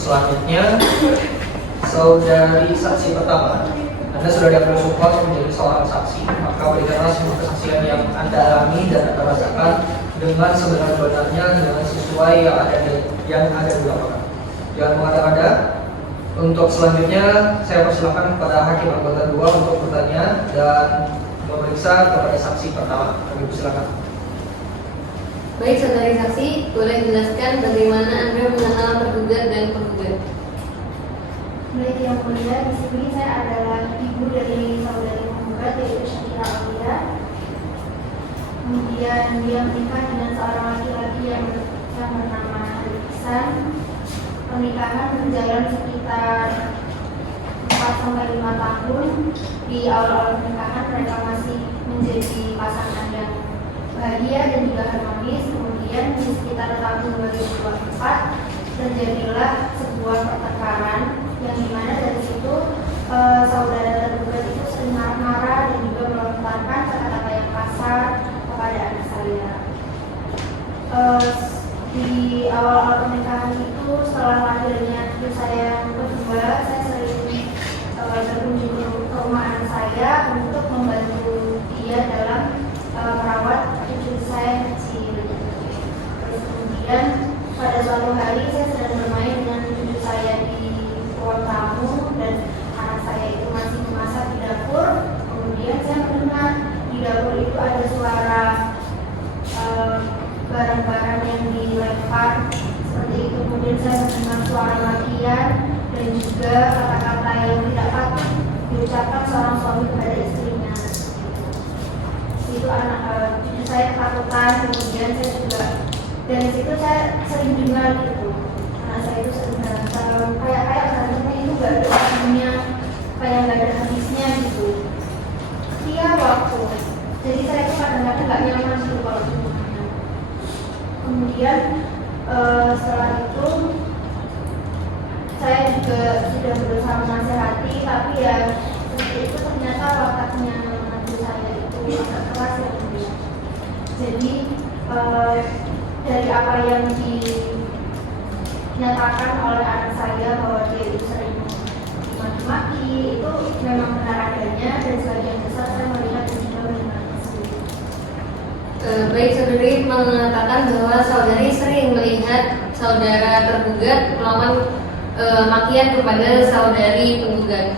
Selanjutnya, saudari saksi pertama, Anda sudah diambil sumpah untuk menjadi seorang saksi. Maka berikanlah semua kesaksian yang Anda alami dan Anda rasakan dengan sebenar-benarnya, dengan sesuai yang ada di lapangan. Jangan mengada-ngada. Untuk selanjutnya, saya persilakan kepada hakim anggota 2 untuk bertanya dan memeriksa kepada saksi pertama. Kami persilakan. Baik, saudari saksi, boleh jelaskan bagaimana Anda mengenal tergugat dan penggugat? Baik, yang mulia, di sini saya adalah ibu dari saudari penggugat yaitu Syakira Aulia. Kemudian dia menikah dengan seorang laki-laki yang bernama Ihsan. Pernikahan berjalan sekitar 4-5 tahun. Di awal-awal pernikahan mereka masih menjadi pasangan yang bahagia dan juga harmonis. Kemudian di sekitar tahun 2024 terjadilah sebuah pertengkaran yang dimana dari situ saudara tergugat itu sering marah-marah dan juga melontarkan kata-kata yang kasar kepada anak saya. Di awal-awal pernikahan itu, setelah lahirnya cucu saya yang kedua, saya sering berkunjung ke rumah anak saya untuk membantu dia dalam merawat cucu saya yang kecil. Terus kemudian pada suatu hari saya sedang bermain dengan cucu saya di ruang tamu dan anak saya itu masih memasak di dapur. Kemudian saya mendengar di dapur itu ada suara barang-barang yang dilempar seperti itu. Kemudian saya mendengar suara makian dan juga kata-kata yang tidak patut diucapkan seorang suami kepada istrinya. Itu anak cucu saya ketakutan. Kemudian saya juga dari situ saya sering dengar gitu. Anak saya itu sering berantem kayak seharusnya itu gak ada waktunya, kayak gak ada habisnya gitu. Tiap waktu. Jadi saya itu kadang-kadang gak nyaman gitu kalau di rumahnya. Kemudian setelah itu saya juga sudah berusaha menasehati, tapi ya seperti itu ternyata wataknya menantu saya itu agak keras ya kemudian. Jadi dari apa yang dinyatakan oleh anak saya bahwa dia itu sering maki-maki itu memang benar adanya dan sebagian besar saya melihat dan juga mendengarnya sendiri. Baik, saudari mengatakan bahwa saudari sering melihat saudara tergugat melakukan makian kepada saudari penggugat.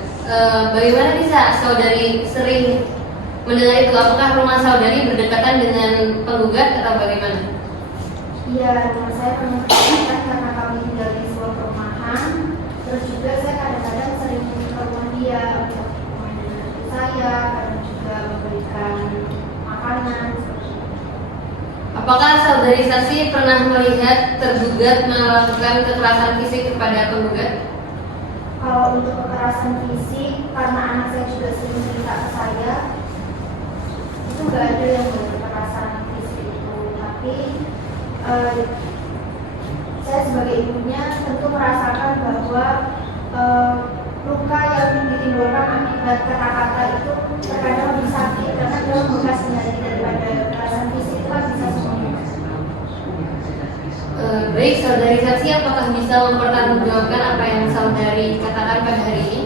Bagaimana bisa saudari sering mendengar itu? Apakah rumah saudari berdekatan dengan penggugat atau bagaimana? Iya, rumah saya punya berdekatan karena kami tinggal di sebuah perumahan. Terus juga saya kadang-kadang sering ke rumah dia untuk main dengan saya, kadang juga memberikan makanan. Apakah saudari saksi pernah melihat tergugat melakukan kekerasan fisik kepada penggugat? Kalau untuk kekerasan fisik, karena anak saya juga sering cerita ke saya, itu nggak ada yang kekerasan fisik itu. Tapi saya sebagai ibunya tentu merasakan bahwa luka yang ditimbulkan akibat kata-kata itu terkadang lebih sakit karena dia membekas hati daripada kekerasan fisik itu kan bisa semuanya. Baik, saudari saksi, apakah bisa mempertanggungjawabkan apa yang saudari katakan pada hari ini?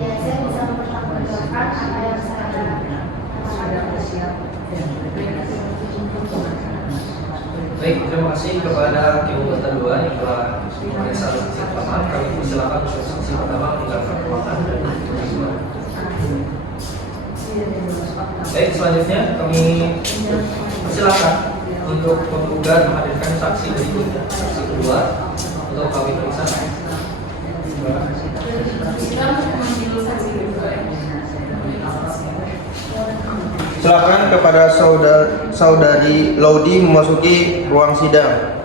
Ya, saya bisa mempertanggungjawabkan apa yang saya katakan. Baik, terima kasih kepada hakim anggota 2 yang telah memeriksa saksi pertama. Kami persilakan untuk saksi pertama meninggalkan ruangan dan kedua. Baik, selanjutnya kami persilakan untuk penggugat menghadirkan saksi berikutnya, saksi kedua untuk kami periksa. Silakan kepada saudari Laudi memasuki ruang sidang.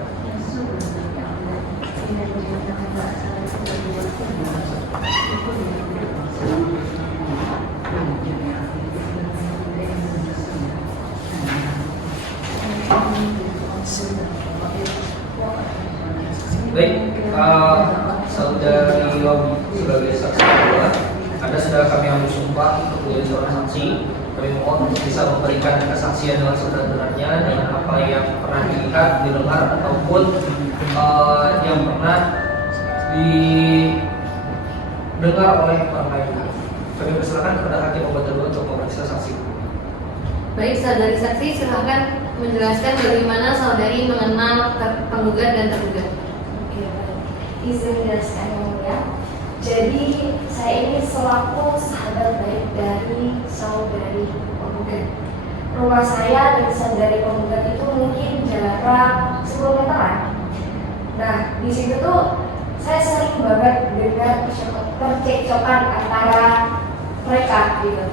Baik, saudari Laudi sebagai saksi kedua, Anda sudah kami ambil sumpah untuk menjadi seorang saksi. Kami mohon untuk bisa memberikan kesaksian dengan sebenar-benarnya dengan apa yang pernah dilihat, didengar ataupun yang pernah didengar oleh orang lain. Kami persilakan kepada hakim pembantu dua untuk memeriksa saksi. Baik, saudari saksi silakan menjelaskan bagaimana saudari mengenal penggugat dan tergugat. Oke, baik. Izin menjelaskan yang mulia. Jadi saya ini selaku sahabat baik dari saudari penggugat. Rumah saya dan saudari penggugat itu mungkin jarak 10 meteran. Nah, di situ tuh saya sering banget dengar percekcokan antara mereka gitu.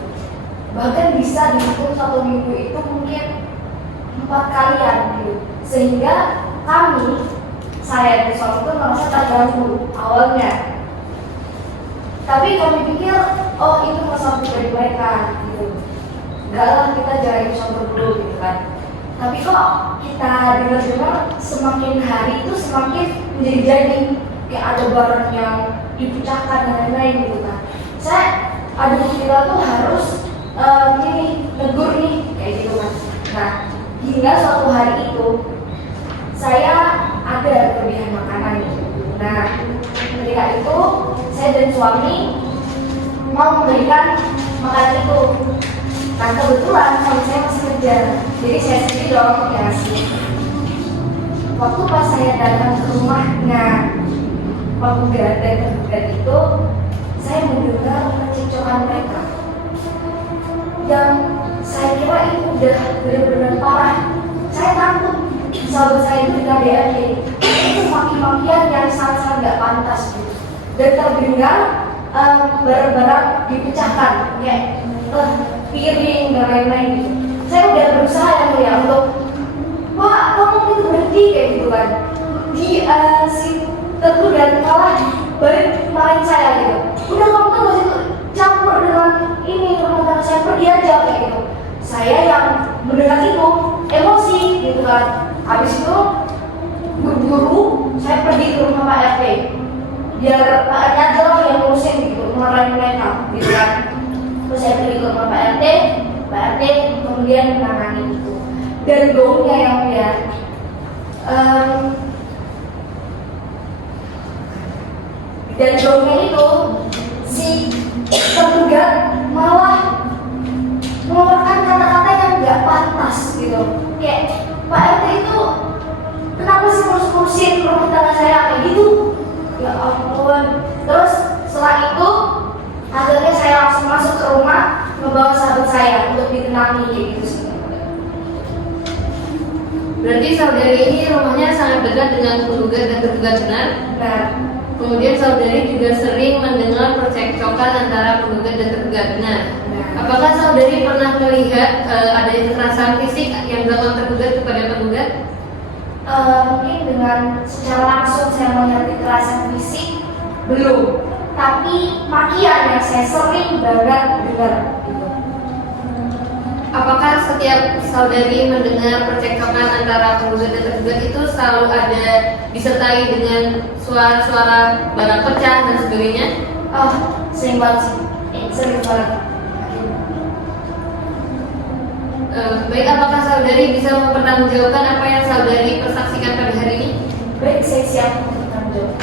Bahkan bisa dihitung 1 minggu itu mungkin 4 kalian gitu. Sehingga saya dan suami itu merasa terganggu awalnya. Tapi kami pikir, oh itu masalah pribadi mereka gitu. Enggak lah, kita jalan sama dulu gitu kan. Tapi kok kita dengar-dengar semakin hari itu semakin menjadi kayak ada barang yang dipecahkan dan lain-lain gitu kan. Kita tuh harus negur nih kayak gitu kan. Nah, hingga suatu hari itu saya ada kelebihan makanan nih. Nah, ketika itu saya dan suami mau memberikan makanan itu. Nah, kebetulan suami saya masih kerja, jadi saya sendiri dong yang ngasih. Waktu pas saya datang ke rumahnya penggugat dan tergugat itu, saya mendengar percekcokan mereka yang saya kira itu udah benar-benar parah. Saya takut sahabat saya itu KDRT. Itu maki-makian yang sangat-sangat gak pantas gitu. Dan terdengar barang-barang dipecahkan kayak piring dan lain-lain gitu. Saya udah berusaha yang mulia untuk Pak, tolong itu berhenti kayak gitu kan. Si tergugat malah balik marahin saya gitu. Udah kamu tuh masih campur dengan ini rumah tangga saya, pergi aja kayak gitu. Saya yang mendengar itu emosi gitu kan. Habis itu buru-buru saya pergi ke rumah Pak RT biar Pak RT aja lah yang ngurusin gitu, marahin mereka gitu kan. Terus saya pergi ke rumah Pak RT kemudian menangani itu. Dan gaungnya yang dia dan gaungnya itu si tergugat malah mengeluarkan kata-kata yang gak pantas gitu. Kayak Pak RT itu kenapa sih ngurus-ngurusin rumah tangga saya kayak gitu? Ya ampun. Terus setelah itu akhirnya saya langsung masuk ke rumah membawa sahabat saya untuk ditenangi kayak gitu sih. Berarti saudari ini rumahnya sangat dekat dengan penggugat dan tergugat, benar? Nah, kemudian saudari juga sering mendengar percekcokan antara penggugat dan tergugat, benar? Apakah saudari pernah melihat ada kekerasan fisik yang dilakukan tergugat kepada penggugat? Mungkin dengan secara langsung saya melihat kekerasan fisik belum, tapi makian yang saya sering banget dengar gitu. Apakah setiap saudari mendengar percekcokan antara penggugat dan tergugat itu selalu ada disertai dengan suara-suara barang pecah dan sebagainya? Sering banget sih, sering banget. Baik, apakah saudari bisa mempertanggungjawabkan apa yang saudari persaksikan pada hari ini? Baik, saya siap untuk bertanggung jawab.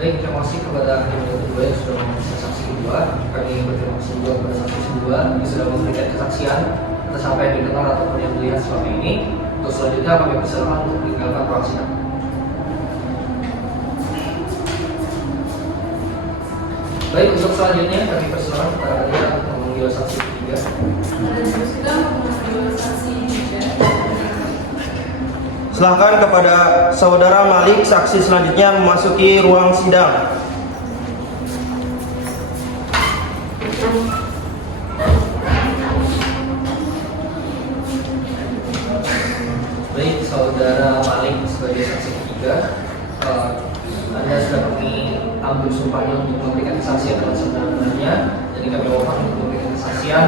Baik, terima kasih kepada hakim kedua yang sudah memeriksa saksi kedua. Kami berterima kasih juga kepada saksi kedua yang sudah memberikan kesaksian atas apa yang didengar ataupun yang dilihat selama ini. Untuk selanjutnya kami persilakan untuk meninggalkan ruang sidang. Baik, untuk selanjutnya kami persilakan kepada hakim untuk memanggil saksi ketiga. Silahkan kepada saudara Malik, saksi selanjutnya memasuki ruang sidang. Baik, saudara Malik sebagai saksi ketiga, Anda sudah kami ambil sumpahnya untuk memberikan kesaksian dengan sebenarnya. Jadi kami mohon untuk memberikan kesaksian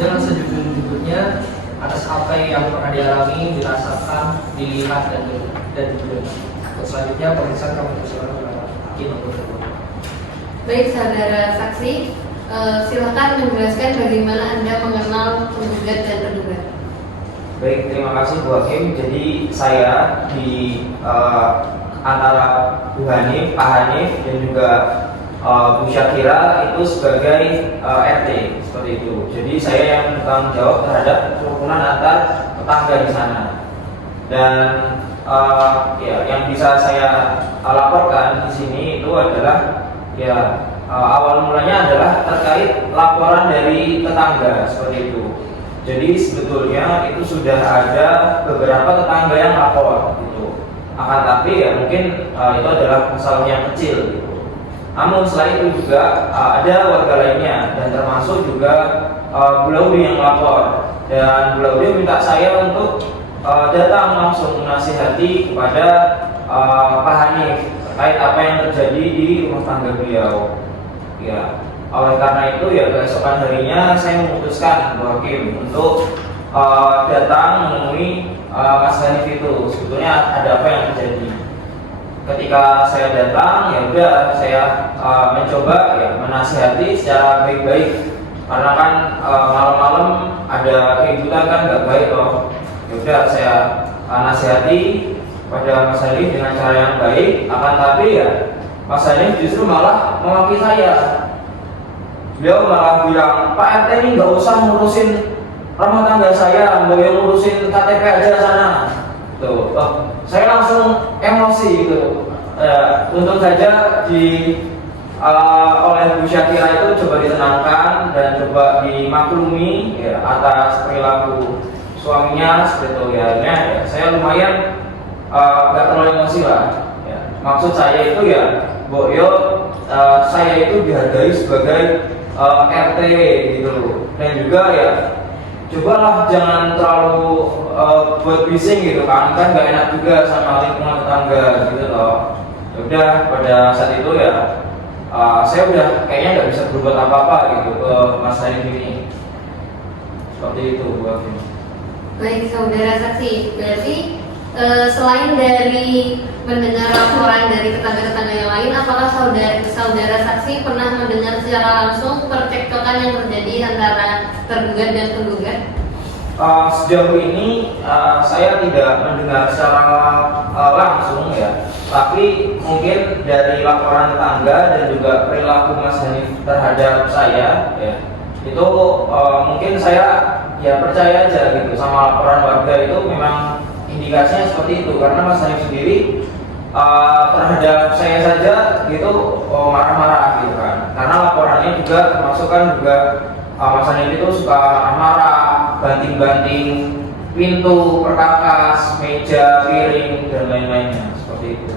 dengan sejujur-jujurnya atas apa yang pernah dialami, dirasakan, dilihat dan didengar. Selanjutnya pemeriksaan kami persilakan kepada hakim untuk berikutnya. Baik, saudara saksi, silakan menjelaskan bagaimana Anda mengenal penggugat dan tergugat. Baik, terima kasih Bu Hakim. Jadi saya di antara Bu Hanif, Pak Hanif dan juga Bu Syakira itu sebagai RT seperti itu. Jadi saya yang bertanggung jawab terhadap kerukunan antar tetangga di sana. Dan ya yang bisa saya laporkan di sini itu adalah ya awal mulanya adalah terkait laporan dari tetangga seperti itu. Jadi sebetulnya itu sudah ada beberapa tetangga yang lapor gitu. Akan tapi ya mungkin itu adalah masalah yang kecil gitu. Namun selain itu juga ada warga lainnya dan termasuk juga Bu Laudi yang lapor. Dan Bu Laudi minta saya untuk datang langsung menasihati kepada Pak Hanif terkait apa yang terjadi di rumah tangga beliau. Ya, oleh karena itu ya keesokan harinya saya memutuskan Bu Hakim untuk datang menemui Mas Hanif itu. Sebetulnya ada apa yang terjadi? Ketika saya datang, ya udah saya mencoba ya menasihati secara baik-baik. Karena kan malam-malam ada keributan kan nggak baik loh. Ya udah saya nasihati pada Mas Hanif dengan cara yang baik. Akan tapi ya Mas Hanif justru malah memaki saya. Beliau malah bilang, Pak RT ini nggak usah ngurusin rumah tangga saya, mau yang ngurusin KTP aja sana. Tuh, saya langsung emosi gitu. Untung saja oleh Bu Syakira itu coba ditenangkan dan coba dimaklumi ya, atas perilaku suaminya seperti itu ya. Saya lumayan nggak terlalu emosi lah. Ya. Maksud saya itu ya, Boyo, saya itu dihargai sebagai RT gitu loh. Dan juga ya cobalah jangan terlalu buat bising gitu kan nggak enak juga sama lingkungan tetangga gitu loh. Udah pada saat itu ya saya udah kayaknya nggak bisa berbuat apa-apa gitu ke Mas Hanif ini. Seperti itu Bu Hakim. Baik saudara saksi, berarti selain dari mendengar laporan dari tetangga-tetangga yang lain, apakah saudara saksi pernah mendengar secara langsung percekcokan yang terjadi antara tergugat dan penggugat? Sejauh ini saya tidak mendengar secara langsung ya, tapi mungkin dari laporan tetangga dan juga perilaku Mas Hanif terhadap saya ya, itu mungkin saya ya percaya aja gitu sama laporan warga itu memang indikasinya seperti itu karena Mas Hanif sendiri terhadap saya saja gitu marah-marah gitu kan, karena laporannya juga termasuk kan juga Mas Hanif itu suka marah-marah, banting-banting pintu, perkakas, meja, piring dan lain-lainnya seperti itu.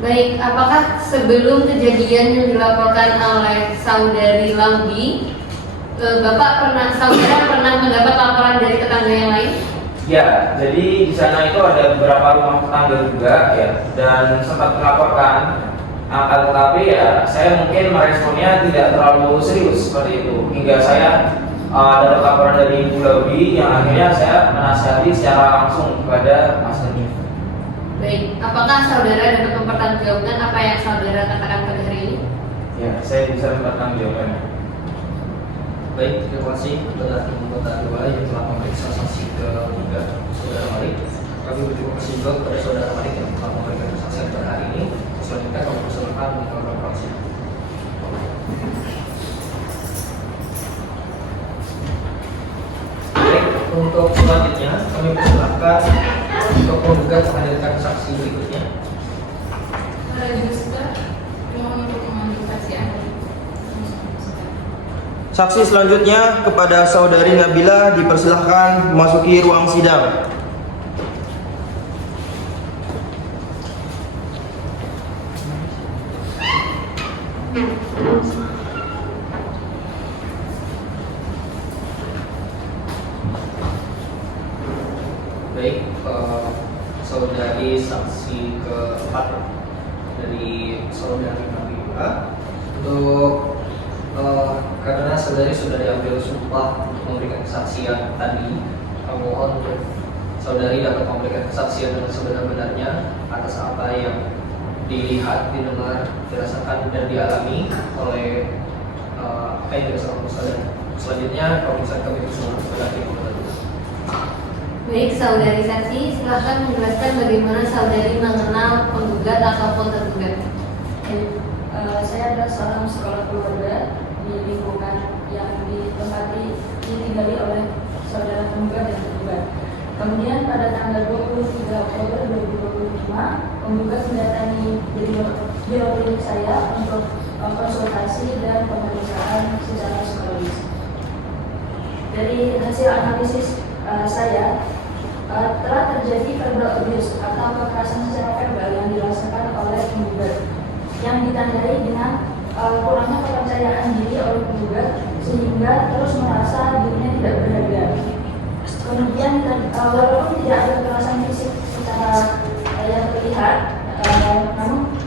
Baik, apakah sebelum kejadian yang dilaporkan oleh saudari Laudi, saudara pernah mendapat laporan dari tetangga yang lain? Ya, jadi di sana itu ada beberapa rumah tetangga juga ya, dan sempat melaporkan. Akan tetapi ya saya mungkin meresponnya tidak terlalu serius seperti itu hingga saya dapat laporan dari Bu Laudi yang akhirnya saya menasihati secara langsung kepada Mas Hanif. Baik, apakah saudara dapat mempertanggungjawabkan apa yang saudara katakan pada hari ini? Ya, saya bisa mempertanggungjawabkannya. Baik, terima kasih kepada anggota dua yang telah memeriksa saksi ke-3 Saudara Malik. Kami berterima kasih juga kepada Saudara Malik yang telah memberikan kesaksian pada hari ini. Selanjutnya kami persilakan untuk fraksi. Baik, untuk selanjutnya kami persilakan untuk penggugat menghadirkan saksi berikutnya. Para jurista, mohon untuk mengambil saksian. Saksi selanjutnya kepada Saudari Nabila dipersilahkan memasuki ruang sidang. Baik, saudari saksi keempat dari saudari Nabila, untuk karena saudari sudah diambil sumpah untuk memberikan kesaksian tadi, kami mohon untuk saudari dapat memberikan kesaksian dengan sebenar-benarnya atas apa yang dilihat, didengar, dirasakan dan dialami oleh apa yang dirasakan saudari. Selanjutnya pemeriksaan kami bersama saudari. Baik, saudari saksi, silahkan menjelaskan bagaimana saudari mengenal penggugat ataupun tergugat. Saya adalah seorang psikolog keluarga di lingkungan yang ditinggali oleh saudara penggugat dan tergugat. Kemudian pada tanggal 23 Oktober 2025, penggugat mendatangi biro klinik saya untuk konsultasi dan pemeriksaan secara psikologis. Dari hasil analisis saya, telah terjadi verbal abuse atau kekerasan secara verbal yang dirasakan oleh penggugat, yang ditandai dengan kurangnya kepercayaan diri oleh penggugat sehingga terus merasa dirinya tidak berharga. Kemudian walaupun tidak ada kekerasan fisik secara yang terlihat, namun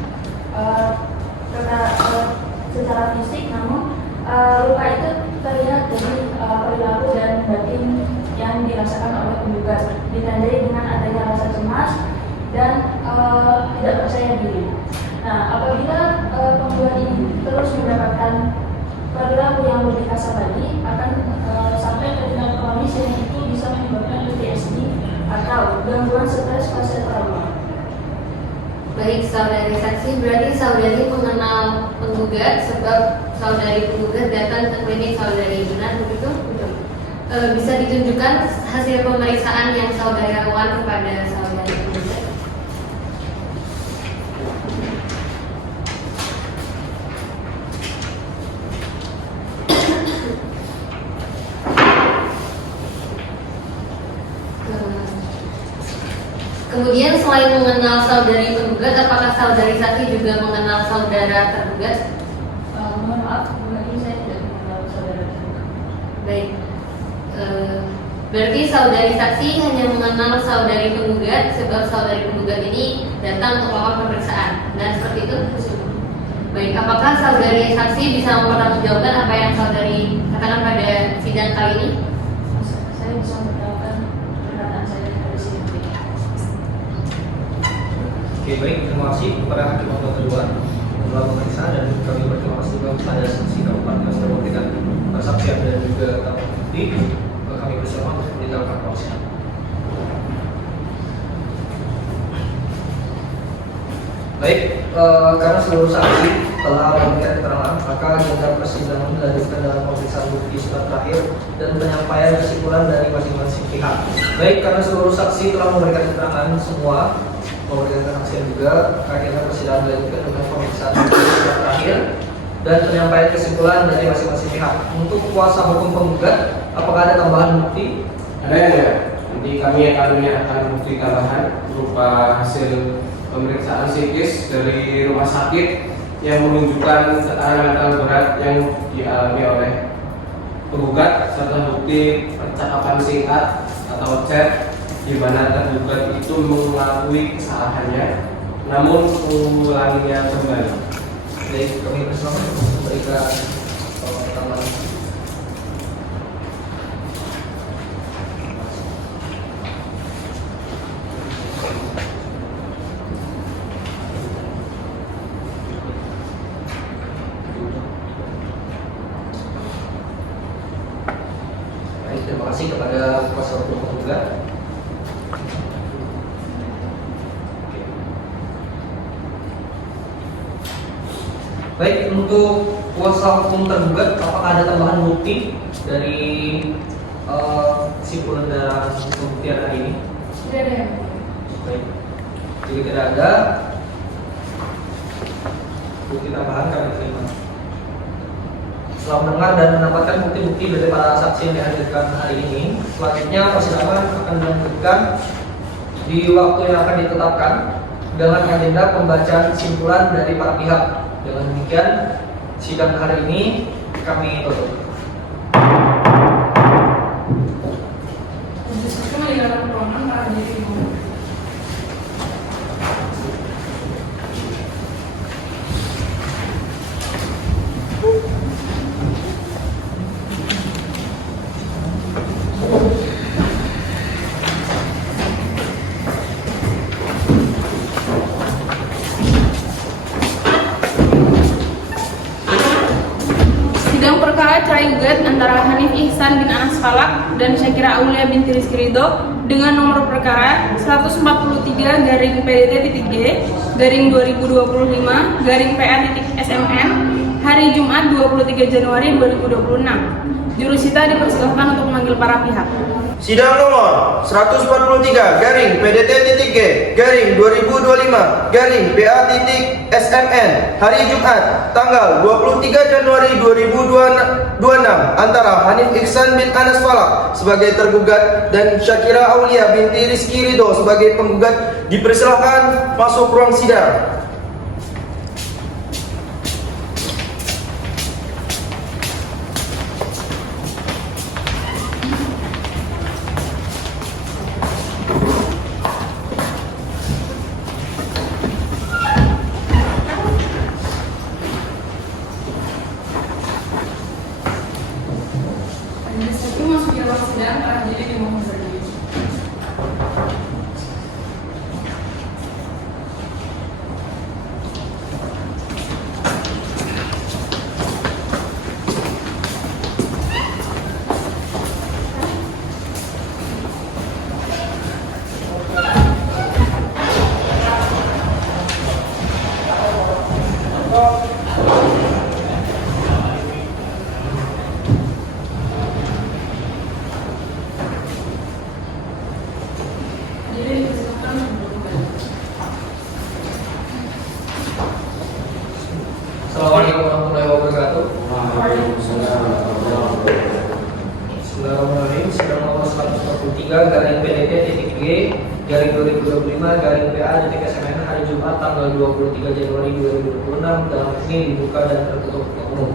secara fisik, namun luka itu terlihat dari perilaku dan batin yang dirasakan oleh penggugat, ditandai dengan adanya rasa cemas dan tidak percaya diri. Nah, apabila penggugat ini terus mendapatkan perilaku yang lebih kasar lagi, akan sampai ke tingkat kronis yang itu bisa menyebabkan PTSD atau gangguan stres fase trauma. Baik, saudari saksi, berarti saudari mengenal penggugat sebab saudari penggugat datang ke klinik saudari, benar begitu? Bisa ditunjukkan hasil pemeriksaan yang saudari lakukan kepada saudari penggugat? Kemudian selain mengenal saudari penggugat, apakah saudari saksi juga mengenal saudara tergugat? Mohon maaf, ini saya tidak mengenal saudara tergugat. Baik, berarti saudari saksi hanya mengenal saudari penggugat sebab saudari penggugat ini datang untuk melakukan pemeriksaan, dan seperti itu? Baik, apakah saudari saksi bisa mempertanggungjawabkan apa yang saudari katakan pada sidang kali ini? Saya bisa mempertanggungjawabkan pernyataan saya dari sini. Oke, baik, terima kasih kepada hakim nomor kedua telah memeriksa, dan kami berterima kasih juga kepada saksi kabupaten yang sudah memberikan persaksian dan juga bukti. Kami bersama untuk meninggalkan proses. Baik, karena seluruh saksi telah memberikan keterangan, maka agenda persidangan dilanjutkan dalam pemeriksaan bukti surat terakhir dan penyampaian kesimpulan dari masing-masing pihak. Baik, karena seluruh saksi telah memberikan keterangan semua, memberikan kesaksian juga, agenda persidangan dilanjutkan dengan pemeriksaan bukti surat terakhir dan penyampaian kesimpulan dari masing-masing pihak. Untuk kuasa hukum penggugat, apakah ada tambahan bukti? Ada ya. Nanti kami akan menyerahkan bukti tambahan berupa hasil pemeriksaan psikis dari rumah sakit yang menunjukkan tekanan mental berat yang dialami oleh penggugat, serta bukti percakapan singkat atau chat di mana tergugat itu mengakui kesalahannya namun mengulanginya kembali. Baik, kami bersama memberikan tambahan. Baik, terima kasih kepada kuasa hukum penggugat. Baik, untuk kuasa hukum tergugat, apakah ada tambahan bukti dari kesimpulan dalam pembuktian hari ini? Tidak ada. Baik, jika tidak ada bukti tambahan, kami terima. Setelah mendengar dan mendapatkan bukti-bukti dari para saksi yang dihadirkan hari ini, selanjutnya persidangan akan dilanjutkan di waktu yang akan ditetapkan dengan agenda pembacaan kesimpulan dari para pihak. Dengan demikian, sidang hari ini kami tutup. Sidang perkara cerai gugat antara Hanif Ihsan bin Anas Falak dan Syakira Aulia binti Rizky Ridho dengan nomor perkara 143/PDT-2025/PA.SMN hari Jumat 23 Januari 2026. Jurusita dipersilakan untuk memanggil para pihak. Sidang nomor 143/PDT-2025/PA.SMN hari Jumat tanggal 23 Januari 2026 antara Hanif Ihsan bin Anas Falak sebagai tergugat dan Syakira Aulia binti Rizky Ridho sebagai penggugat dipersilahkan masuk ruang sidang. Sebelum masuk ruang sidang, para hadirin dimohon berdiri. Hadirin dipersilakan untuk berdiri. Assalamualaikum warahmatullahi wabarakatuh. Bismillahirrahmanirrahim. Sidang nomor 143/PDT-G/2025/PA.SMN hari Jumat tanggal 23 Januari 2026 dalam ini dibuka dan tertutup untuk umum.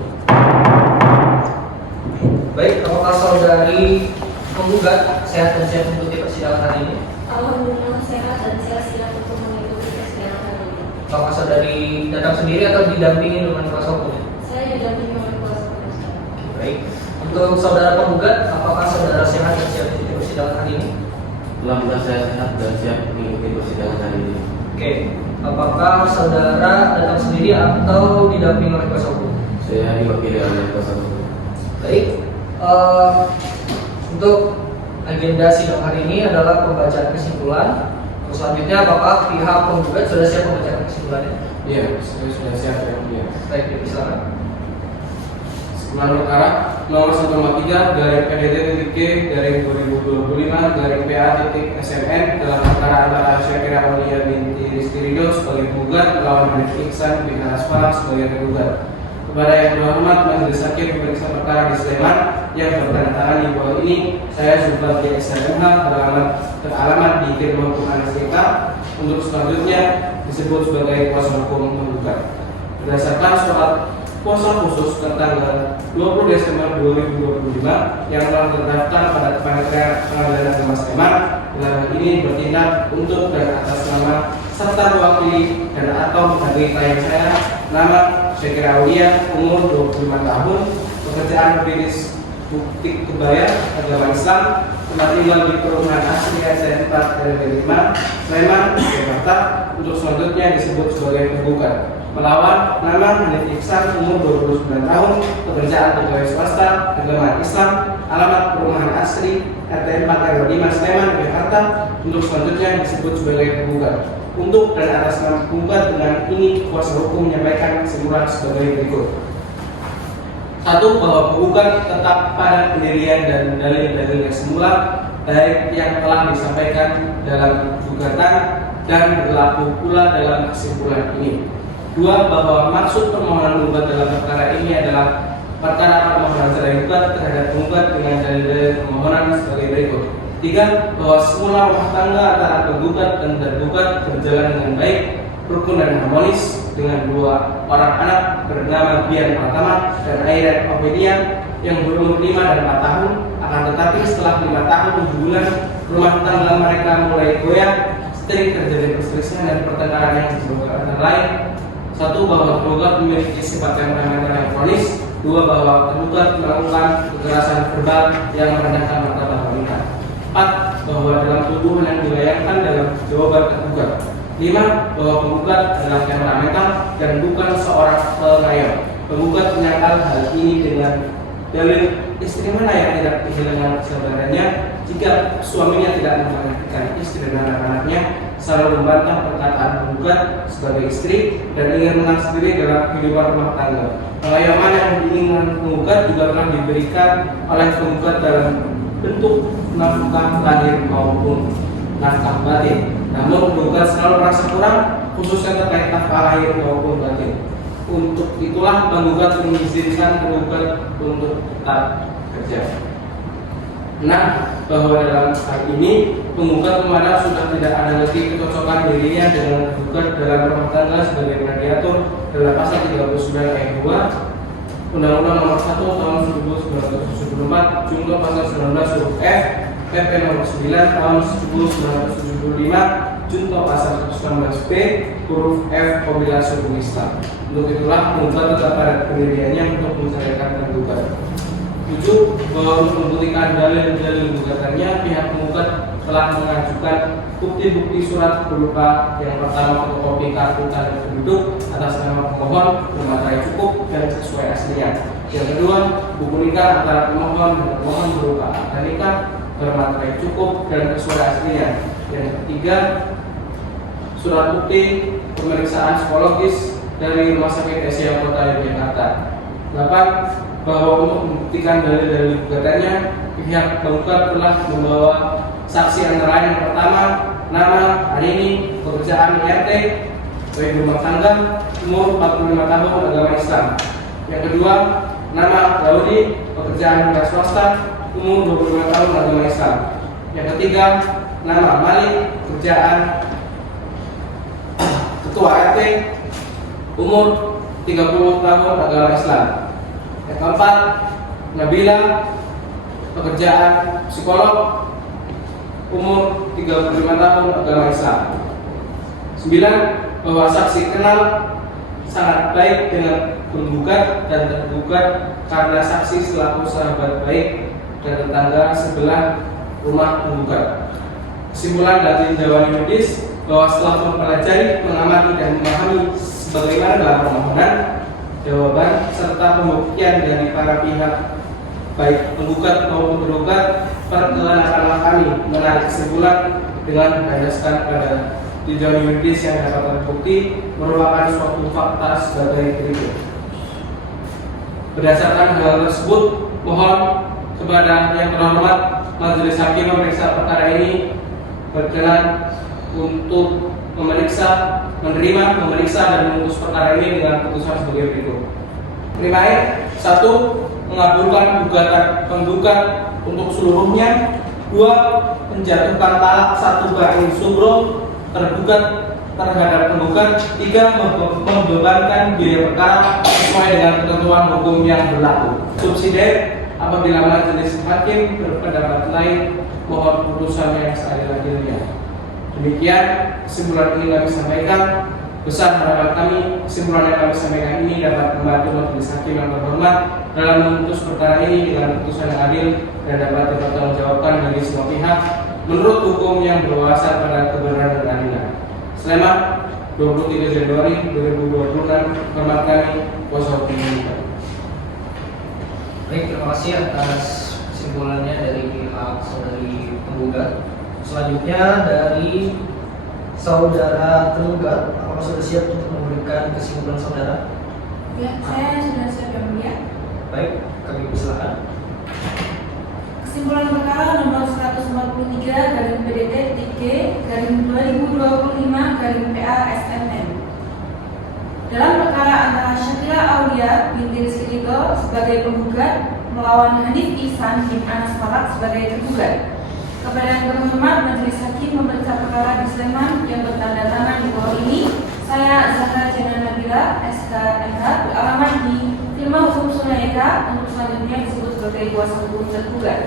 Baik, apakah saudari penggugat sehat dan siap mengikuti persidangan hari ini? Alhamdulillah sehat dan saya siap untuk mengikuti persidangan hari ini. Apakah saudari datang sendiri atau didampingi dengan kuasa hukum? Saya didampingi oleh kuasa hukum. Baik. Untuk saudara penggugat, apakah saudara sehat dan siap mengikuti persidangan hari ini? Alhamdulillah saya sehat dan siap mengikuti persidangan hari ini. Oke. Apakah saudara datang sendiri atau didampingi oleh kuasa hukum? Saya diwakili oleh kuasa hukum. Baik. Untuk agenda sidang hari ini adalah pembacaan kesimpulan. Terus selanjutnya, apakah pihak penggugat sudah siap membacaan kesimpulannya? Iya, saya sudah siap ya. Iya. Baik, silakan. Kesimpulan perkara nomor 143/PDT-2025/PA.SMN dalam perkara antara Syakira Aulia binti Rizky Ridho sebagai penggugat melawan Hanif Ihsan bin Anas Falak sebagai tergugat. Kepada yang terhormat Majelis Hakim Pemeriksa Perkara di Sleman yang bertandatangan di bawah ini, saya Zulfat SMH beralamat di Firman Hukum Anas TK untuk selanjutnya disebut sebagai kuasa hukum penggugat. Berdasarkan surat kuasa khusus tanggal 20 Desember 2025 yang telah terdaftar pada Pengadilan Agama Sleman, dalam ini bertindak untuk dan atas nama serta mewakili dan atau menghargai klien saya, nama Syakira Aulia, umur 25 tahun, pekerjaan pebisnis bukti kebaya, agama Islam, tempat tinggal di perumahan asli RC 4 RW 5 Sleman, Jakarta, untuk selanjutnya disebut sebagai penggugat. Melawan nama Hanif Ihsan, umur 29 tahun, pekerjaan pegawai swasta, agama Islam, alamat perumahan asri RT 4 RW 5 Sleman, Jakarta, untuk selanjutnya disebut sebagai penggugat. Untuk dan atas nama penggugat dengan ini kuasa hukum menyampaikan kesimpulan sebagai berikut. 1. Bahwa penggugat tetap pada pendirian dan dalil-dalilnya semula baik yang telah disampaikan dalam gugatan dan berlaku pula dalam kesimpulan ini. 2. Bahwa maksud permohonan penggugat dalam perkara ini adalah perkara permohonan cerai gugat terhadap penggugat dengan dalil-dalil permohonan sebagai berikut. 3. Bahwa semula rumah tangga antara penggugat dan tergugat berjalan dengan baik, rukun dan harmonis dengan 2 orang anak bernama Bian Pratama dan Airen Obedia yang berumur 5 dan 4 tahun. Akan tetapi setelah 5 tahun 7 bulan rumah tangga mereka mulai goyah, sering terjadi perselisihan dan pertengkaran yang disebabkan antara lain. 1. Bahwa penggugat memiliki sifat temperamental yang kronis. 2. Bahwa tergugat melakukan kekerasan verbal yang merendahkan martabat wanita. 4. Bahwa dalam tuduhan yang dilayangkan dalam jawaban tergugat. 5. Bahwa penggugat adalah temperamental dan bukan seorang pengayom. Penggugat menyangkal hal ini dengan dalil istri mana yang tidak kehilangan saudaranya jika suaminya tidak memperhatikan istri dan anak-anaknya, selalu membantah perkataan penggugat sebagai istri dan ingin menang sendiri dalam kehidupan rumah tangga. Pengayuman yang diinginkan penggugat juga telah diberikan oleh penggugat dalam bentuk nafkah lahir maupun nafkah batin. Namun penggugat selalu merasa kurang, khususnya terkait nafkah lahir maupun batin. Untuk itulah penggugat mengizinkan penggugat untuk tetap kerja. Nah, bahwa dalam hal ini penggugat memandang sudah tidak ada lagi kecocokan dirinya dengan penggugat dalam rumah tangga sebagaimana diatur dalam pasal 39 ayat 2 Undang-Undang Nomor 1 Tahun 1974 Junto Pasal 19 huruf F PP Nomor 9 Tahun 1975 Junto Pasal 119 B huruf F Pembela Suku Islam. Untuk itulah penggugat tetap pada pendiriannya untuk menceraikan penggugat. 7. Bahwa untuk membuktikan dalil-dalil gugatannya, pihak penggugat telah mengajukan bukti-bukti surat berupa yang pertama fotokopi kartu tanda penduduk atas nama pemohon bermaterai cukup dan sesuai aslinya. Yang kedua, buku nikah antara pemohon dan pemohon berupa akta nikah bermaterai cukup dan sesuai aslinya. Yang ketiga, surat bukti pemeriksaan psikologis dari Rumah Sakit Asia Kota Yogyakarta. 8. Bahwa untuk membuktikan dalil-dalil gugatannya, pihak penggugat telah membawa saksi antara lain yang pertama, nama, hari ini, pekerjaan RT, baik rumah tangga, umur 45 tahun, agama Islam. Yang kedua, nama Daudi, pekerjaan negara swasta, umur 25 tahun, agama Islam. Yang ketiga, nama Malik, pekerjaan ketua RT, umur 30 tahun, agama Islam. Yang keempat, Nabila, pekerjaan psikolog, umur 35 tahun, agama Islam. 9. Bahwa saksi kenal sangat baik dengan penggugat dan tergugat karena saksi selaku sahabat baik dan tetangga sebelah rumah penggugat. Kesimpulan dari tinjauan medis bahwa setelah mempelajari, mengamati dan memahami sebagaimana dalam permohonan, jawaban serta pembuktian dari para pihak baik penggugat maupun tergugat, perkenankanlah kami menarik kesimpulan dengan berdasarkan pada tinjauan yuridis yang dapat terbukti merupakan suatu fakta sebagai berikut. Berdasarkan hal tersebut, mohon kepada yang terhormat Majelis Hakim memeriksa perkara ini berkenan untuk menerima, memeriksa dan memutus perkara ini dengan putusan sebagai berikut. 5. 1. Mengabulkan gugatan penggugat untuk seluruhnya. 2. Menjatuhkan talak 1 ba'in subro tergugat terhadap penggugat. 3. Membebankan biaya perkara sesuai dengan ketentuan hukum yang berlaku. Subsidiar, apabila majelis hakim berpendapat lain, mohon putusan yang seadil-adilnya. Demikian kesimpulan ini kami sampaikan. Besar harapan kami kesimpulan yang kami sampaikan ini dapat membantu majelis hakim yang terhormat dalam memutus perkara ini dengan putusan yang adil dan dapat dipertanggungjawabkan bagi semua pihak menurut hukum yang berwawasan pada kebenaran dan keadilan. Sleman, 23 Januari 2026. Hormat kami, kuasa hukum. Baik, terima kasih atas kesimpulannya dari pihak saudari penggugat. Selanjutnya dari saudara tergugat, apakah sudah siap untuk memberikan kesimpulan saudara? Ya, saya sudah siap yang mulia. Baik, kami persilakan. Kesimpulan perkara nomor 143 garing PDT-G garing 2025 garing PA SMN. Dalam perkara antara Syakira Aulia binti Rizky Ridho sebagai penggugat melawan Hanif Ihsan bin Anas Falak sebagai tergugat. Kepada yang terhormat Majelis Hakim memeriksa perkara di Sleman yang bertanda tangan di bawah ini, saya Zahra Jana Nabila, SKMH, beralamat di Firma Hukum Sunayeka untuk selanjutnya disebut sebagai kuasa hukum tergugat.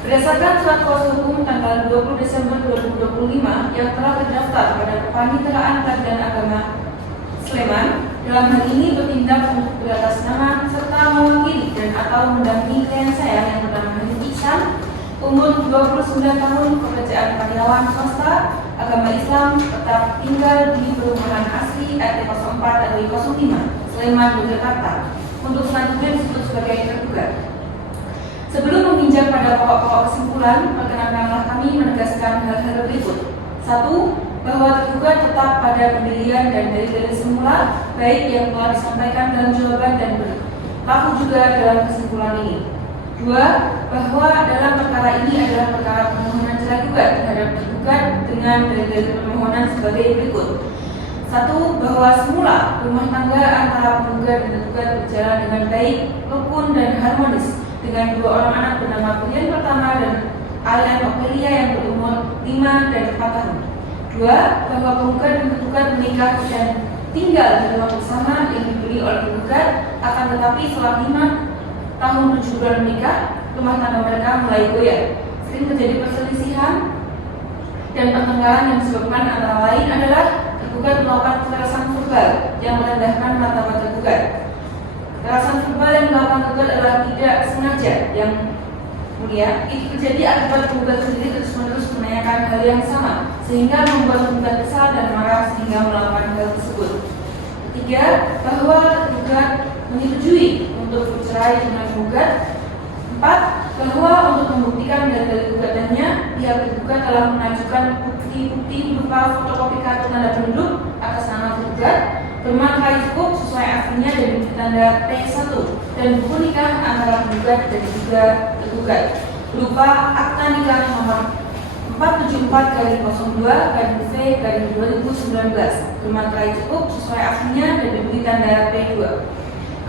Berdasarkan surat kuasa hukum tanggal 20 Desember 2025 yang telah terdaftar pada Kepaniteraan Peradilan Agama Sleman, dalam hal ini bertindak untuk beratas nama serta mewakili dan atau mendampingi klien saya yang bernama Hanif Ihsan, umur 29 tahun, pekerjaan karyawan swasta, agama Islam, tetap tinggal di perumahan asli RT 04 RW 05, Sleman, Yogyakarta, untuk selanjutnya disebut sebagai tergugat. Sebelum meminjam pada pokok-pokok kesimpulan, perkenankanlah kami menegaskan hal-hal berikut. 1. Bahwa tergugat tetap pada pendirian dan dalil-dalil semula, baik yang telah disampaikan dalam jawaban dan berlaku juga dalam kesimpulan ini. 2. Bahwa dalam perkara ini adalah perkara permohonan cerai gugat terhadap tergugat dengan dalil-dalil permohonan sebagai berikut. 1. Bahwa semula rumah tangga antara penggugat dan tergugat berjalan dengan baik, rukun dan harmonis dengan 2 orang anak bernama Brian pertama dan Alan Ophelia yang berumur 5 dan 4 tahun. 2. Bahwa penggugat dan tergugat menikah dan tinggal di rumah bersama yang dibeli oleh penggugat, akan tetapi setelah 5 tahun 7 bulan menikah, rumah tangga mereka mulai goyah. Sering terjadi perselisihan dan pertengkaran yang disebabkan antara lain adalah tergugat melakukan kekerasan verbal yang merendahkan martabat tergugat. Kekerasan verbal yang dilakukan tergugat adalah tidak sengaja yang mulia. Itu terjadi akibat tergugat sendiri terus-menerus menanyakan hal yang sama, sehingga membuat tergugat kesal dan marah sehingga melakukan hal tersebut. 3. Bahwa tergugat menyetujui untuk bercerai dengan penggugat. 4. Bahwa untuk membuktikan dalil gugatannya, pihak tergugat telah mengajukan bukti-bukti berupa fotokopi kartu tanda penduduk atas nama tergugat, bermakna cukup sesuai aslinya dan tanda P1, dan buku nikah antara penggugat dan juga tergugat berupa akta nikah nomor 474/02/V/2019, bermakna cukup sesuai aslinya dan diberi tanda P2.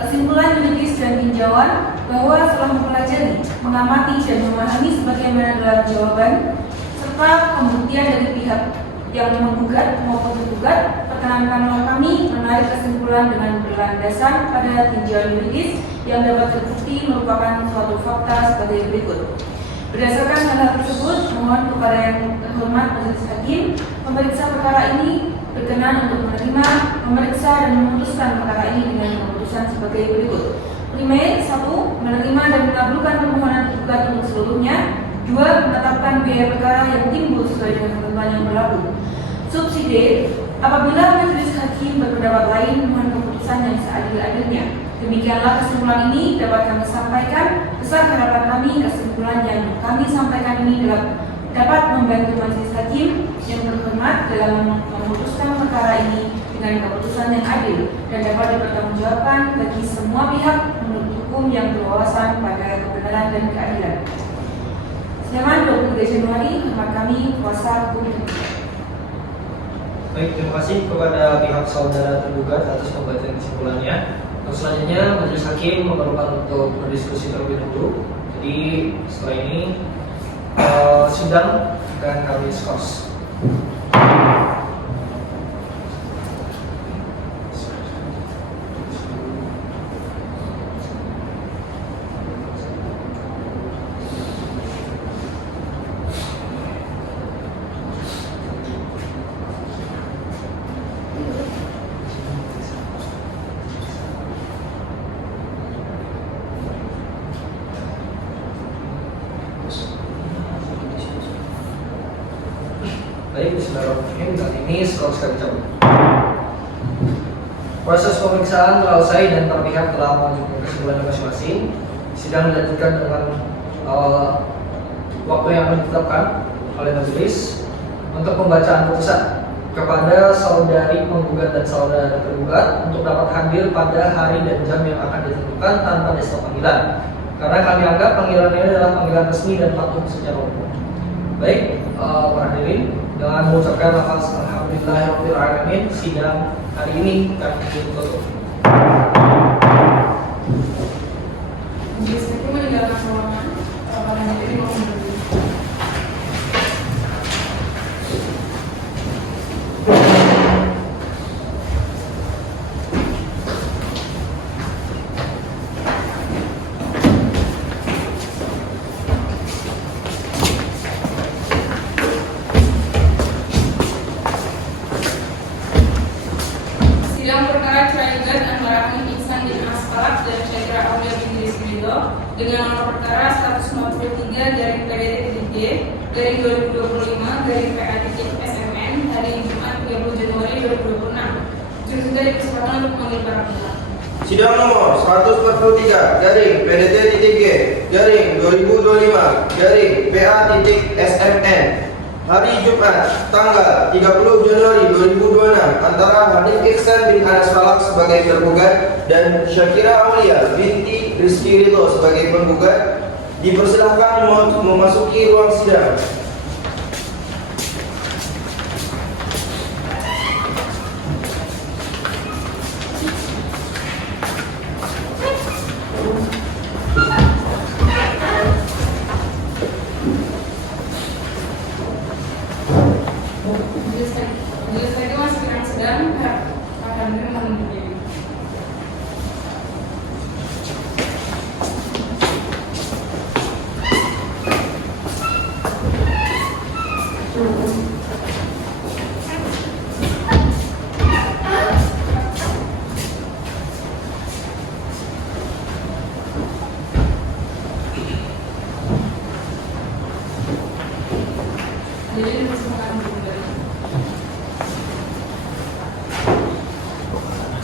Kesimpulan yuridis dan tinjauan bahwa setelah mempelajari, mengamati dan memahami sebagaimana dalam jawaban serta pembuktian dari pihak yang menggugat maupun tergugat, perkenankanlah kami menarik kesimpulan dengan berlandaskan pada tinjauan yuridis yang dapat terbukti merupakan suatu fakta sebagai berikut. Berdasarkan hal tersebut, mohon kepada yang terhormat majelis hakim memeriksa perkara ini berkenan untuk menerima, memeriksa dan memutuskan perkara ini dengan keputusan sebagai berikut. Primer, 1. Menerima dan mengabulkan permohonan tergugat untuk seluruhnya. 2. Menetapkan biaya perkara yang timbul sesuai dengan ketentuan yang berlaku. Subsidiar, apabila majelis hakim berpendapat lain, mohon keputusan yang seadil-adilnya. Demikianlah kesimpulan ini dapat kami sampaikan. Besar harapan kami kesimpulan yang kami sampaikan ini dapat membantu majelis hakim yang terhormat dalam memutuskan perkara ini dengan keputusan yang adil dan dapat dipertanggungjawabkan bagi semua pihak menurut hukum yang berwawasan pada kebenaran dan keadilan. Sleman, 23 Januari, hormat kami, kuasa hukum. Baik, terima kasih kepada pihak saudara tergugat atas pembacaan kesimpulannya. Untuk selanjutnya, majelis hakim memerlukan untuk berdiskusi terlebih dahulu. Jadi setelah ini sidang akan kami skors. Baik, bismillahirrahmanirrahim. Saat ini skor kami cabut. Proses pemeriksaan telah usai dan para pihak telah mengajukan kesimpulan masing-masing. Sidang dilanjutkan dengan waktu yang ditetapkan oleh majelis untuk pembacaan putusan kepada saudari penggugat dan saudara tergugat untuk dapat hadir pada hari dan jam yang akan ditentukan tanpa dasar panggilan. Karena kami anggap panggilan ini adalah panggilan resmi dan patuh secara umum. Baik, para hadirin, dengan mengucapkan lafaz alhamdulillahirabbil alamin, sidang hari ini kami tutup. Majelis hakim meninggalkan ruangan. Para hadirin mohon berdiri. Sidang perkara cerai gugat antara Hanif Ihsan bin Aspalat dan Syakira Aulia binti Rizkyridho dengan nomor perkara 153-PDT-2025-PA-SMN hari Jumat 30 Januari 2026. Jurus dari kesempatan untuk memanggil para pihak. Sidang nomor 143 garing PDT.G garing 2025 garing PA.SMN hari Jumat tanggal 30 Januari 2026 antara Hanif Ihsan bin Anas Falak sebagai tergugat dan Syakira Aulia binti Rizky Ridho sebagai penggugat dipersilahkan memasuki ruang sidang. Majelis lagi masih sedang akan menunggu diri. Jadi dipersilakan menunggu.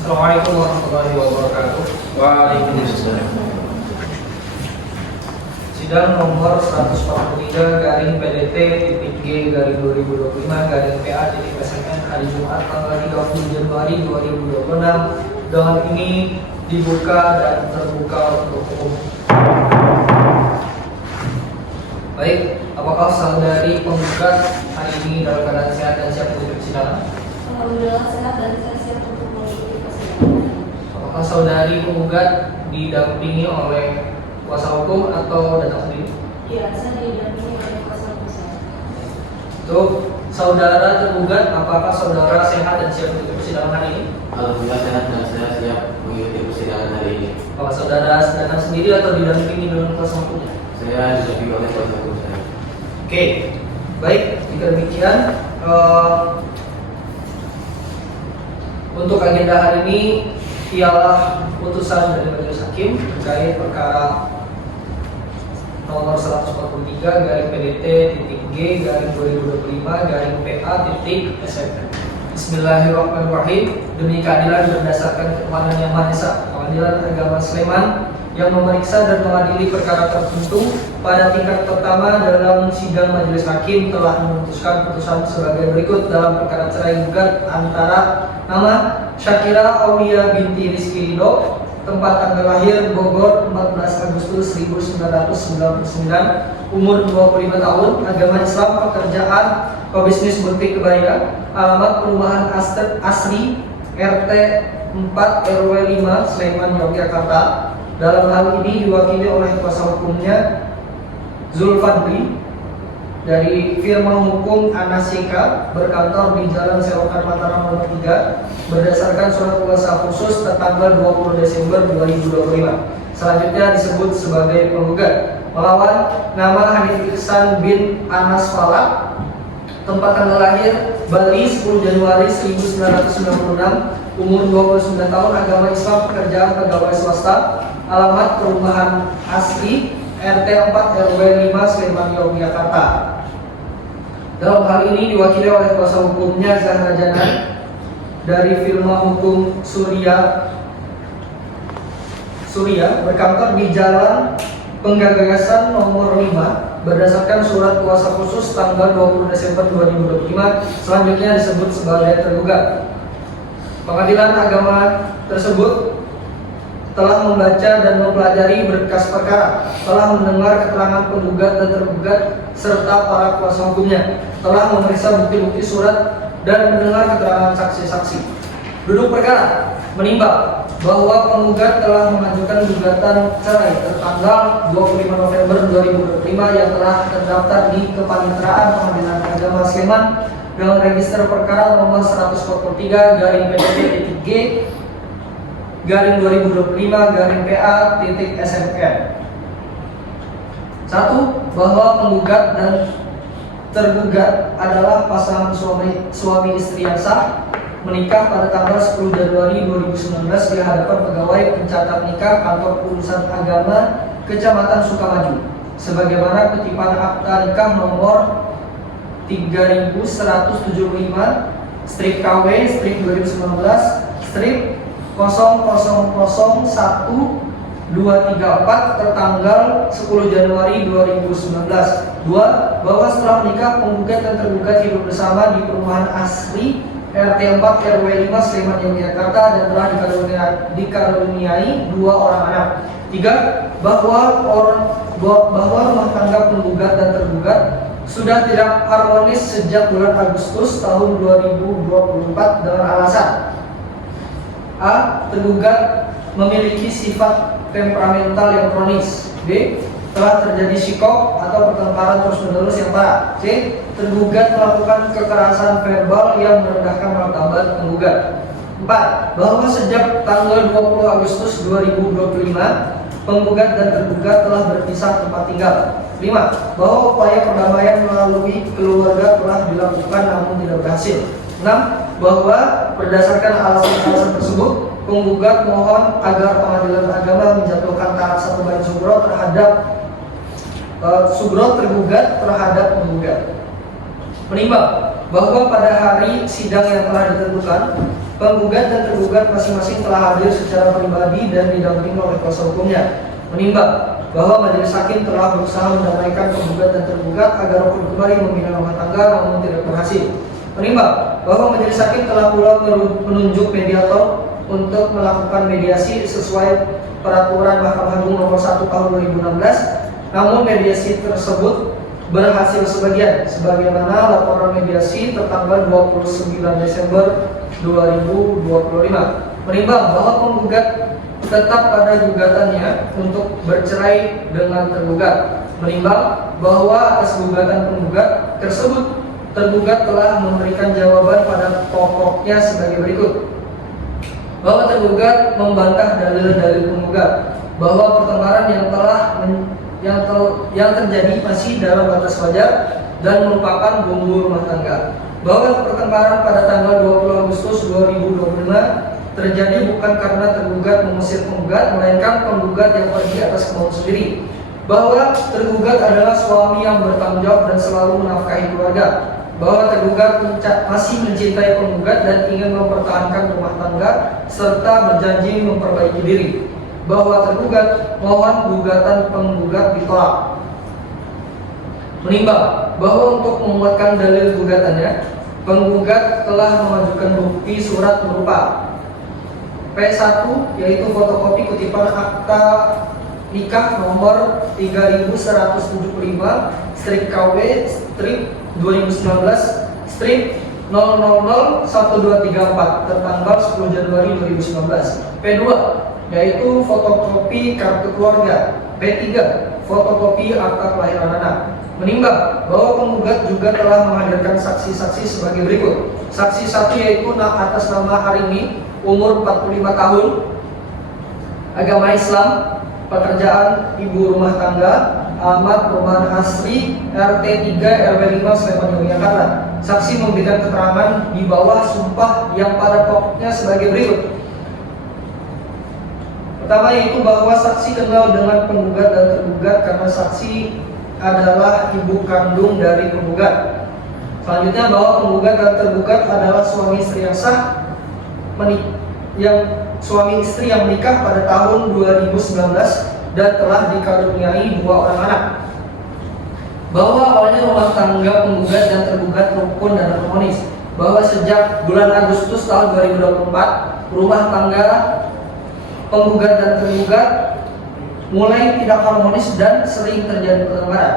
Assalamualaikum warahmatullahi wabarakatuh. Waalaikumsalam. Sidang nomor 143 garing PDT.G garing 2025 garing PA.SMN hari Jumat tanggal 30 Januari 2026 dengan ini dibuka dan terbuka untuk umum. Baik, apakah saudari penggugat hari ini dalam keadaan sehat dan siap untuk persidangan? Alhamdulillah sehat dan saya siap untuk mengikuti persidangan. Apakah saudari penggugat didampingi oleh kuasa hukum atau datang sendiri? Ya, saya didampingi oleh kuasa hukum saya. Untuk saudara tergugat, apakah saudara sehat dan siap untuk persidangan hari ini? Alhamdulillah sehat dan saya siap mengikuti persidangan hari ini. Apakah saudara datang sendiri atau didampingi dengan kuasa hukumnya? Saya didampingi oleh kuasa hukum saya. Oke, baik. Jika demikian, untuk agenda hari ini ialah putusan dari Majelis Hakim terkait perkara nomor 143 garing PDT.G garing 2025 garing PA.SMN. Bismillahirrahmanirrahim. Demi keadilan berdasarkan ketuhanan yang Maha Esa, Pengadilan Agama Sleman yang memeriksa dan mengadili perkara tertentu pada tingkat pertama dalam sidang Majelis Hakim telah memutuskan putusan sebagai berikut dalam perkara cerai gugat antara nama Syakira Aulia binti Rizky Ridho, tempat tanggal lahir Bogor 14 Agustus 1999, umur 25 tahun, agama Islam, pekerjaan pebisnis butik kebaya, alamat perumahan Asri RT 4 RW 5 Sleman Yogyakarta. Dalam hal ini diwakili oleh kuasa hukumnya Zulfadli dari firma hukum Anasika berkantor di Jalan Selokan Mataram nomor 3 berdasarkan surat kuasa khusus tertanggal 20 Desember 2025. Selanjutnya disebut sebagai penggugat melawan nama Hanif Ihsan bin Anas Falak, tempat tanggal lahir Bali 10 Januari 1996, umur 29 tahun, agama Islam, pekerjaan pegawai swasta, alamat perumahan Asri RT 4 RW 5 Sleman Yogyakarta. Dalam hal ini diwakili oleh kuasa hukumnya Zahra Jana dari firma hukum Surya berkantor di Jalan Penggagasan nomor 5 berdasarkan surat kuasa khusus tanggal 20 Desember 2025. Selanjutnya disebut sebagai tergugat. Pengadilan agama tersebut telah membaca dan mempelajari berkas perkara, telah mendengar keterangan penggugat dan tergugat serta para kuasa hukumnya, telah memeriksa bukti-bukti surat dan mendengar keterangan saksi-saksi. Duduk perkara menimbang bahwa penggugat telah mengajukan gugatan cerai tertanggal 25 November 2025 yang telah terdaftar di Kepaniteraan Pengadilan Agama Sleman dengan register perkara nomor 143 garing PDT.G garing 2025 garing PA.SMN. 1. Bahwa penggugat dan tergugat adalah pasangan suami istri yang sah, menikah pada tanggal 10 Januari 2019 di hadapan pegawai pencatat nikah Kantor Urusan Agama Kecamatan Sukamaju, sebagaimana kutipan akta nikah nomor 3175/KW/2019 0001234 tertanggal 10 Januari 2019. 2. Bahwa setelah menikah penggugat dan tergugat hidup bersama di perumahan asri RT 4 RW 5 Sleman Yogyakarta dan telah dikaruniai 2 orang anak. 3. Bahwa rumah tangga penggugat dan tergugat sudah tidak harmonis sejak bulan Agustus tahun 2024 dengan alasan: A. Tergugat memiliki sifat temperamental yang kronis. B. Telah terjadi psikop atau pertengkaran terus-menerus yang parah. C. Tergugat melakukan kekerasan verbal yang merendahkan martabat penggugat. 4. Bahwa sejak tanggal 20 Agustus 2025 penggugat dan tergugat telah berpisah tempat tinggal. 5. Bahwa upaya perdamaian melalui keluarga telah dilakukan namun tidak berhasil. 6. Bahwa berdasarkan alasan-alasan tersebut penggugat mohon agar pengadilan agama menjatuhkan taraf 1 bain sugro terhadap tergugat terhadap penggugat. Menimbang bahwa pada hari sidang yang telah ditentukan, penggugat dan tergugat masing-masing telah hadir secara pribadi dan didampingi oleh kuasa hukumnya. Menimbang bahwa majelis hakim telah berusaha mendamaikan penggugat dan tergugat agar rukun kembali membina rumah tangga namun tidak berhasil. Menimbang bahwa majelis hakim telah pula menunjuk mediator untuk melakukan mediasi sesuai peraturan Mahkamah Agung nomor 1 tahun 2016, namun mediasi tersebut berhasil sebagian, sebagaimana laporan mediasi tertanggal 29 Desember 2025. Menimbang bahwa penggugat tetap pada gugatannya untuk bercerai dengan tergugat. Menimbang bahwa atas gugatan penggugat tersebut, tergugat telah memberikan jawaban pada pokoknya sebagai berikut: bahwa tergugat membantah dalil-dalil penggugat, bahwa pertengkaran yang terjadi masih dalam batas wajar dan merupakan bumbu rumah tangga, bahwa pertengkaran pada tanggal 20 Agustus 2025 terjadi bukan karena tergugat mengusir penggugat, melainkan penggugat yang pergi atas kemauan sendiri, bahwa tergugat adalah suami yang bertanggung jawab dan selalu menafkahi keluarga, bahwa tergugat masih mencintai penggugat dan ingin mempertahankan rumah tangga serta berjanji memperbaiki diri, bahwa tergugat mohon gugatan penggugat ditolak. Menimbang bahwa untuk menguatkan dalil gugatannya, penggugat telah mengajukan bukti surat berupa P1 yaitu fotokopi kutipan akta nikah nomor 3171/2019/000124 tertanggal 10 Januari 2019. P2 yaitu fotokopi kartu keluarga. P3 fotokopi akta kelahiran anak. Menimbang bahwa penggugat juga telah menghadirkan saksi-saksi sebagai berikut. Saksi 1 yaitu atas nama Harini, umur 45 tahun, agama Islam, pekerjaan ibu rumah tangga, alamat perumahan asri RT 3 RW 5 Sleman Yogyakarta. Saksi memberikan keterangan di bawah sumpah yang pada pokoknya sebagai berikut. Pertama yaitu bahwa saksi kenal dengan penggugat dan tergugat karena saksi adalah ibu kandung dari penggugat. Selanjutnya bahwa penggugat dan tergugat adalah suami istri yang sah, suami istri yang menikah pada tahun 2019 dan telah dikaruniai 2 orang anak. Bahwa awalnya rumah tangga penggugat dan tergugat rukun dan harmonis. Bahwa sejak bulan Agustus tahun 2024 rumah tangga penggugat dan tergugat mulai tidak harmonis dan sering terjadi pertengkaran.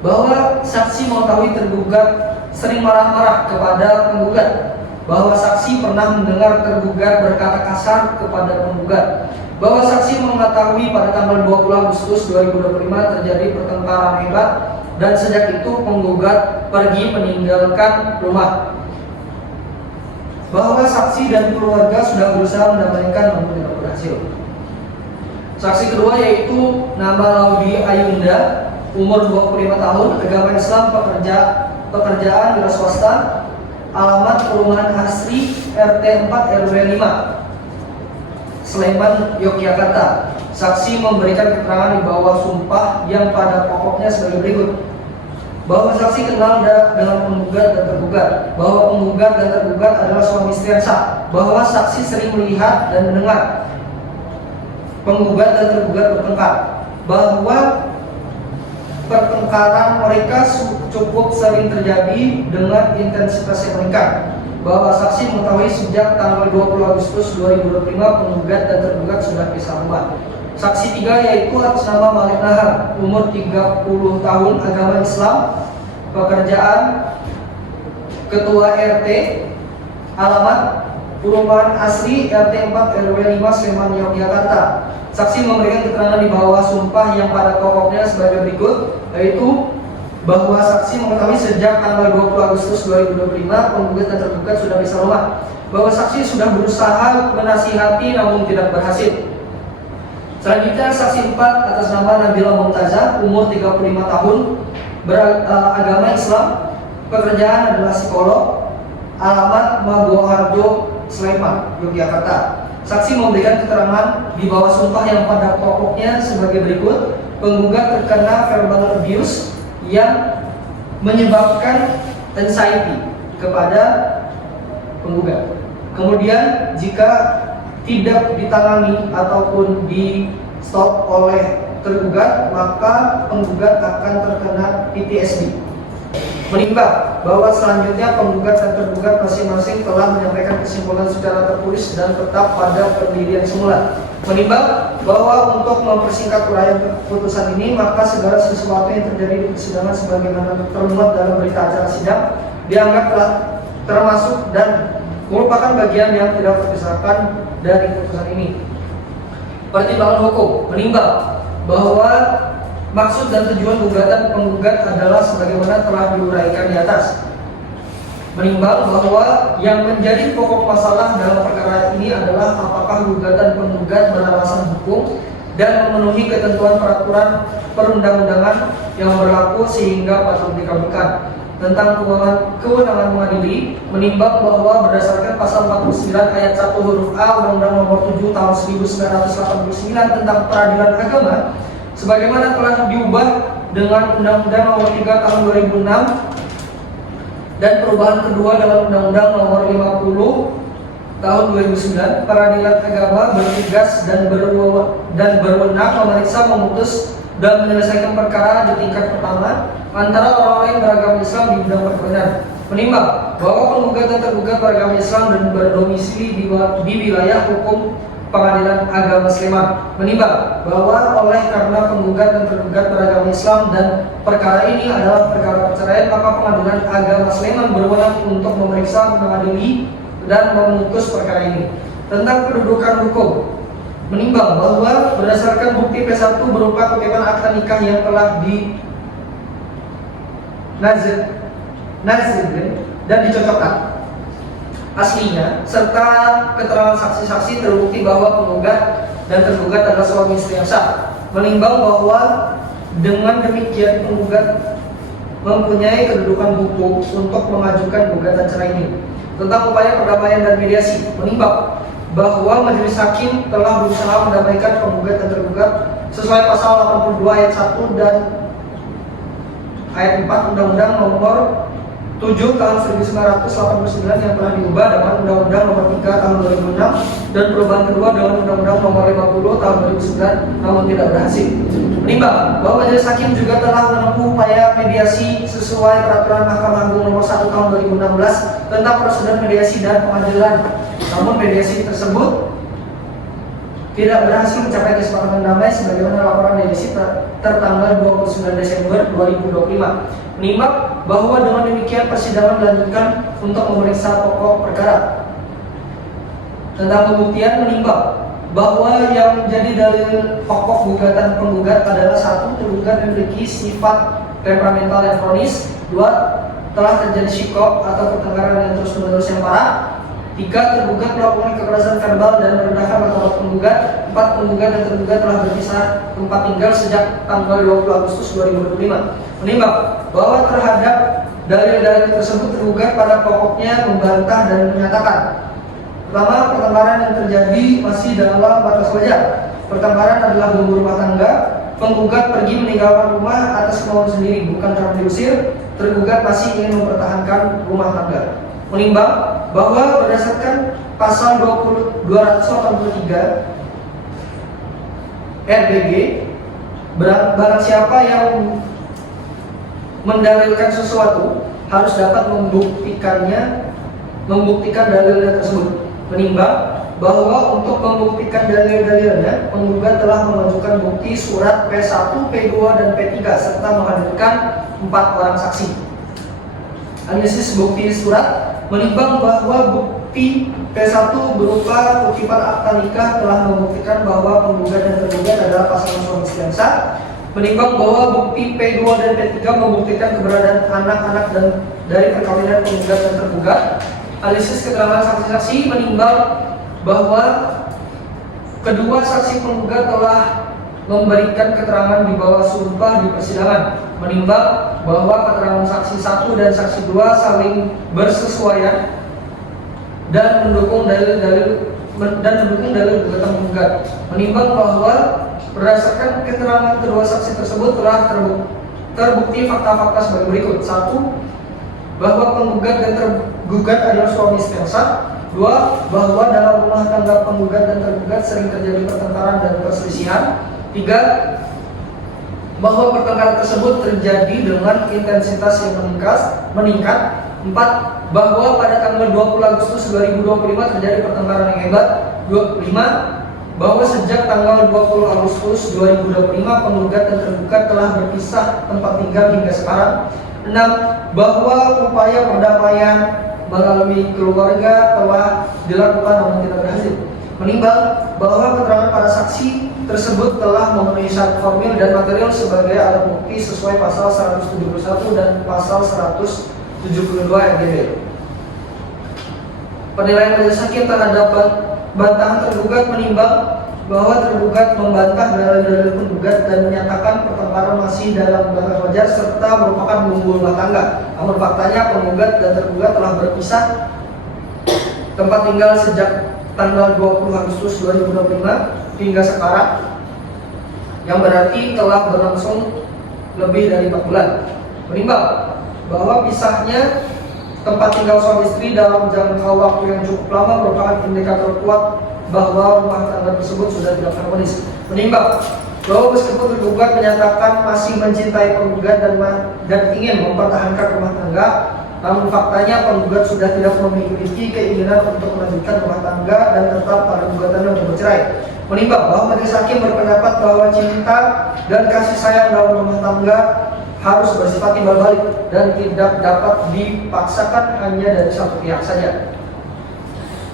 Bahwa saksi mengetahui tergugat sering marah-marah kepada penggugat. Bahwa saksi pernah mendengar tergugat berkata kasar kepada penggugat. Bahwa saksi mengetahui pada tanggal 20 Agustus 2025 terjadi pertengkaran hebat dan sejak itu penggugat pergi meninggalkan rumah. Bahwa saksi dan keluarga sudah berusaha mendamaikan namun tidak berhasil. Saksi kedua yaitu nama Laudi Ayunda, umur 25 tahun, agama Islam, pekerjaan wira swasta, alamat perumahan asri RT 4 RW 5 Sleman Yogyakarta. Saksi memberikan keterangan di bawah sumpah yang pada pokoknya sebagai berikut. bahwa saksi kenal dengan penggugat dan tergugat, bahwa penggugat dan tergugat adalah suami istri yang sah, bahwa saksi sering melihat dan mendengar penggugat dan tergugat bertengkar, bahwa pertengkaran mereka cukup sering terjadi dengan intensitas yang meningkat, bahwa saksi mengetahui sejak tanggal 20 Agustus 2025 penggugat dan tergugat sudah pisah rumah. Saksi 3 yaitu atas nama Malik Nahar, umur 30 tahun, agama Islam, pekerjaan Ketua RT, alamat Perumahan Asri RT 4 RW 5 Sleman, Yogyakarta. Saksi memberikan keterangan di bawah sumpah yang pada pokoknya sebagai berikut, yaitu bahwa saksi mengetahui sejak tanggal 20 Agustus 2025 penggugat dan tergugat sudah pisah rumah, bahwa saksi sudah berusaha menasihati namun tidak berhasil. Selanjutnya saksi 4 atas nama Nabila Mumtazah, umur 35 tahun, beragama Islam, pekerjaan adalah psikolog, alamat Maguwoharjo, Sleman, Yogyakarta. Saksi memberikan keterangan di bawah sumpah yang pada pokoknya sebagai berikut. Penggugat terkena verbal abuse yang menyebabkan anxiety kepada penggugat. Kemudian jika tidak ditangani ataupun di stop oleh tergugat, maka penggugat akan terkena PTSD. Menimbang bahwa selanjutnya penggugat dan tergugat masing-masing telah menyampaikan kesimpulan secara tertulis dan tetap pada pendirian semula. Menimbang bahwa untuk mempersingkat uraian putusan ini, maka segala sesuatu yang terjadi di persidangan sebagaimana termuat dalam berita acara sidang dianggap telah termasuk dan merupakan bagian yang tidak terpisahkan dari putusan ini. Pertimbangan hukum menimbang bahwa maksud dan tujuan gugatan penggugat adalah sebagaimana telah diuraikan di atas. Menimbang bahwa yang menjadi pokok masalah dalam perkara ini adalah apakah gugatan penggugat beralasan hukum dan memenuhi ketentuan peraturan perundang-undangan yang berlaku sehingga patut dikabulkan. Tentang kewenangan mengadili, menimbang bahwa berdasarkan pasal 49 ayat 1 huruf A Undang-Undang Nomor 7 Tahun 1989 tentang Peradilan Agama, sebagaimana telah diubah dengan Undang-Undang Nomor 3 Tahun 2006 dan perubahan kedua dalam Undang-Undang Nomor 50 Tahun 2009, Peradilan Agama bertugas dan berwenang memeriksa, memutus dan menyelesaikan perkara di tingkat pertama antara orang lain beragama Islam di bidang perkawinan. Menimbang bahwa penggugat dan tergugat beragama Islam dan berdomisili di wilayah hukum Pengadilan Agama Sleman. Menimbang bahwa oleh karena penggugat dan tergugat beragama Islam dan perkara ini adalah perkara perceraian, maka Pengadilan Agama Sleman berwenang untuk memeriksa, mengadili dan memutus perkara ini. Tentang kedudukan hukum, menimbang bahwa berdasarkan bukti P1 berupa kutipan akta nikah yang telah di nazir dan dicocokkan aslinya, serta keterangan saksi-saksi terbukti bahwa penggugat dan tergugat adalah suami istri yang sah. Menimbang bahwa dengan demikian penggugat mempunyai kedudukan hukum untuk mengajukan gugatan cerai ini. Tentang upaya perdamaian dan mediasi, menimbang bahwa majelis hakim telah berusaha mendamaikan penggugat dan tergugat sesuai pasal 82 ayat 1 dan ayat 4 Undang-Undang Nomor 7 Tahun 1989 yang telah diubah dengan Undang-Undang Nomor 3 Tahun 2006 dan perubahan kedua dengan Undang-Undang Nomor 50 Tahun 2009 namun tidak berhasil. Menimbang bahwa majelis hakim juga telah menempuh upaya mediasi sesuai peraturan Mahkamah Agung Nomor 1 Tahun 2016 tentang prosedur mediasi dan pengadilan. Namun mediasi tersebut tidak berhasil mencapai kesepakatan damai sebagaimana laporan mediasi tertanggal 29 Desember 2025. Menimbang bahwa dengan demikian persidangan dilanjutkan untuk memeriksa pokok perkara. Tentang pembuktian, menimbang bahwa yang menjadi dalil pokok gugatan penggugat adalah 1. Tergugat memiliki sifat temperamental yang kronis. 2. Telah terjadi psikop atau pertengkaran yang terus-menerus yang parah. 3. Tergugat melakukan kekerasan verbal dan merendahkan martabat penggugat. 4. Penggugat dan tergugat telah berpisah tempat tinggal sejak tanggal 20 Agustus 2025. Menimbang bahwa terhadap dalil-dalil tersebut tergugat pada pokoknya membantah dan menyatakan: pertama, pertengkaran yang terjadi masih dalam batas wajar. Pertengkaran adalah bumbu rumah tangga. penggugat pergi meninggalkan rumah atas kemauan sendiri, bukan karena diusir, tergugat masih ingin mempertahankan rumah tangga. Menimbang bahwa berdasarkan pasal 283 RBG, barang siapa yang mendalilkan sesuatu harus dapat membuktikan dalilnya tersebut. Menimbang bahwa untuk membuktikan dalil-dalilnya, penggugat telah mengajukan bukti surat P1, P2, dan P3 serta menghadirkan 4 orang saksi. Analisis bukti surat menimbang bahwa bukti P1 berupa kutipan akta nikah telah membuktikan bahwa penggugat dan tergugat adalah pasangan suami istri yang sah. Menimbang bahwa bukti P2 dan P3 membuktikan keberadaan anak-anak dan dari perkawinan penggugat dan tergugat. Analisis keterangan saksi-saksi menimbang bahwa kedua saksi penggugat telah memberikan keterangan di bawah sumpah di persidangan. Menimbang bahwa keterangan saksi 1 dan saksi 2 saling bersesuaian dan mendukung dalil gugatan penggugat. Menimbang bahwa berdasarkan keterangan kedua saksi tersebut telah terbukti fakta-fakta sebagai berikut. 1. Bahwa penggugat dan tergugat adalah suami istri yang sah. 2. Bahwa dalam rumah tangga penggugat dan tergugat sering terjadi pertengkaran dan perselisihan. 3. Bahwa pertengkaran tersebut terjadi dengan intensitas yang meningkat. 4. Bahwa pada tanggal 20 Agustus 2025 terjadi pertengkaran yang hebat. 5. Bahwa sejak tanggal 20 Agustus 2025 penggugat dan tergugat telah berpisah tempat tinggal hingga sekarang. 6. Bahwa upaya perdamaian melalui keluarga telah dilakukan namun tidak berhasil. Menimbang bahwa keterangan para saksi tersebut telah memenuhi syarat formil dan material sebagai alat bukti sesuai pasal 171 dan pasal 172 RDB. Penilaian majelis hakim terhadap bantahan tergugat menimbang bahwa tergugat membantah dalil-dalil penggugat dan menyatakan pertengkaran masih dalam batas wajar serta merupakan bumbu rumah tangga. Namun faktanya penggugat dan tergugat telah berpisah tempat tinggal sejak tanggal 20 Agustus 2025 hingga sekarang, yang berarti telah berlangsung lebih dari 4 bulan. Menimbang bahwa pisahnya tempat tinggal suami istri dalam jangka waktu yang cukup lama merupakan indikator kuat bahwa rumah tangga tersebut sudah tidak harmonis. Menimbang bahwa meskipun tergugat menyatakan masih mencintai penggugat dan ingin mempertahankan rumah tangga, namun faktanya penggugat sudah tidak memiliki keinginan untuk melanjutkan rumah tangga dan tetap pada gugatannya untuk bercerai. Menimbang bahwa majelis hakim berpendapat bahwa cinta dan kasih sayang dalam rumah tangga harus bersifat timbal balik dan tidak dapat dipaksakan hanya dari satu pihak saja.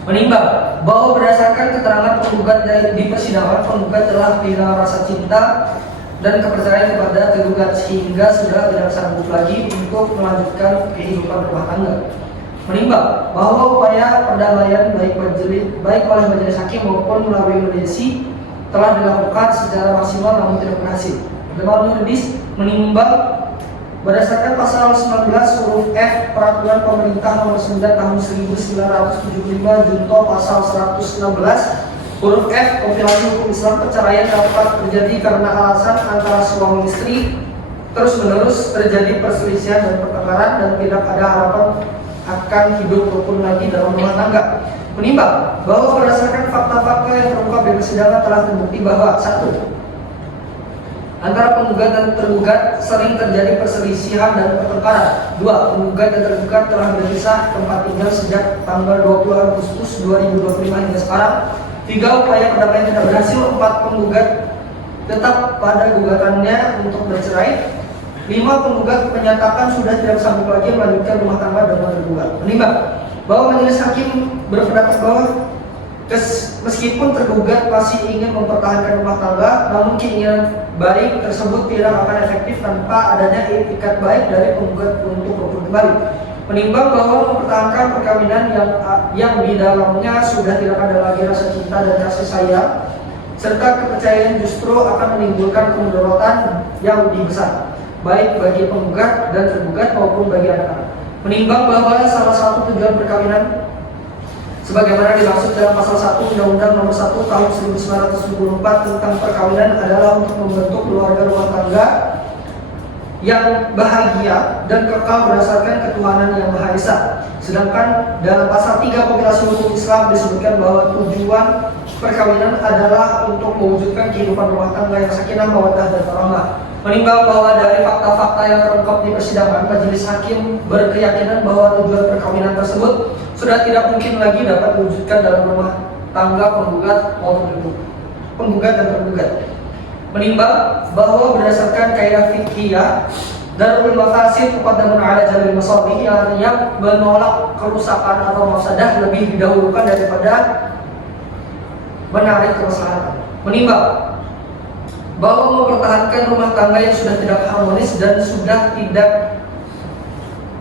Menimbang bahwa berdasarkan keterangan penggugat di persidangan, penggugat telah kehilangan rasa cinta dan kepercayaan kepada tergugat sehingga sudah tidak sanggup lagi untuk melanjutkan kehidupan rumah tangga. Menimbang bahwa upaya perdamaian baik oleh majelis hakim maupun melalui mediasi telah dilakukan secara maksimal namun tidak berhasil. Dalam yuridis menimbang berdasarkan pasal 19 huruf F Peraturan Pemerintah Nomor 9 Tahun 1975 junto pasal 116 huruf F kompilasi hukum Islam, perceraian dapat terjadi karena alasan antara suami istri terus-menerus terjadi perselisihan dan pertengkaran dan tidak ada harapan akan hidup rukun lagi dalam rumah tangga. Menimbang bahwa berdasarkan fakta-fakta yang terungkap di persidangan telah terbukti bahwa 1. Antara penggugat dan tergugat sering terjadi perselisihan dan pertengkaran. 2. Penggugat dan tergugat telah berpisah tempat tinggal sejak tanggal 20 Agustus 2025 hingga sekarang. 3. Upaya perdamaian tidak berhasil. 4. Penggugat tetap pada gugatannya untuk bercerai. 5. Penggugat menyatakan sudah tidak sanggup lagi melanjutkan rumah tangga dengan tergugat. Menimbang bahwa majelis hakim berpendapat bahwa meskipun tergugat masih ingin mempertahankan rumah tangga, namun keinginan baik tersebut tidak akan efektif tanpa adanya itikat baik dari penggugat untuk rukun kembali. Menimbang bahwa mempertahankan perkawinan yang di dalamnya sudah tidak ada lagi rasa cinta dan kasih sayang, serta kepercayaan justru akan menimbulkan kemudaratan yang lebih besar, baik bagi penggugat dan tergugat maupun bagi anak-anak. Menimbang bahwa salah satu tujuan perkawinan sebagaimana dimaksud dalam pasal 1 Undang-Undang Nomor 1 Tahun 1974 tentang perkawinan adalah untuk membentuk keluarga rumah tangga yang bahagia dan kekal berdasarkan ketuhanan yang Maha Esa. Sedangkan dalam pasal 3 Kompilasi Hukum Islam disebutkan bahwa tujuan perkawinan adalah untuk mewujudkan kehidupan rumah tangga yang sakinah, mawaddah dan warahmah. Menimbang bahwa dari fakta-fakta yang terungkap di persidangan, majelis hakim berkeyakinan bahwa tujuan perkawinan tersebut sudah tidak mungkin lagi dapat diwujudkan dalam rumah tangga penggugat maupun penggugat dan tergugat. Menimbang bahwa berdasarkan kaidah fiqhiyah darul mafasid muqaddamun ala jalbil masalih, yang artinya menolak kerusakan atau mafsadah lebih didahulukan daripada menarik kemaslahatan. Menimbang bahwa mempertahankan rumah tangga yang sudah tidak harmonis dan sudah tidak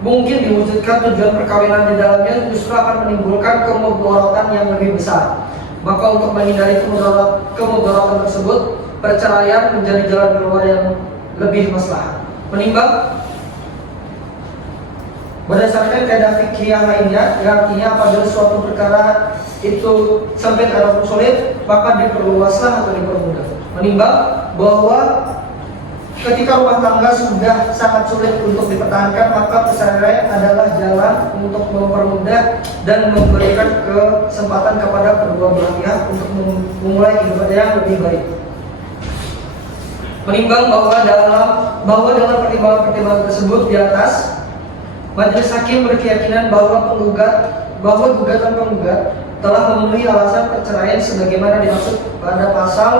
mungkin diwujudkan tujuan perkawinan di dalamnya justru akan menimbulkan kemudaratan yang lebih besar. Maka untuk menghindari kemudaratan tersebut, perceraian menjadi jalan keluar yang lebih maslahat. Menimbang berdasarkan kaidah fikih lainnya, yang artinya apabila suatu perkara itu sampai ataupun sulit, maka diperluaslah atau dipermudah. Menimbang bahwa ketika rumah tangga sudah sangat sulit untuk dipertahankan, maka perceraian adalah jalan untuk mempermudah dan memberikan kesempatan kepada kedua belah pihak untuk memulai kehidupan yang lebih baik. Menimbang bahwa dalam pertimbangan-pertimbangan tersebut di atas, majelis hakim berkeyakinan bahwa gugatan penggugat telah memenuhi alasan perceraian sebagaimana dimaksud pada pasal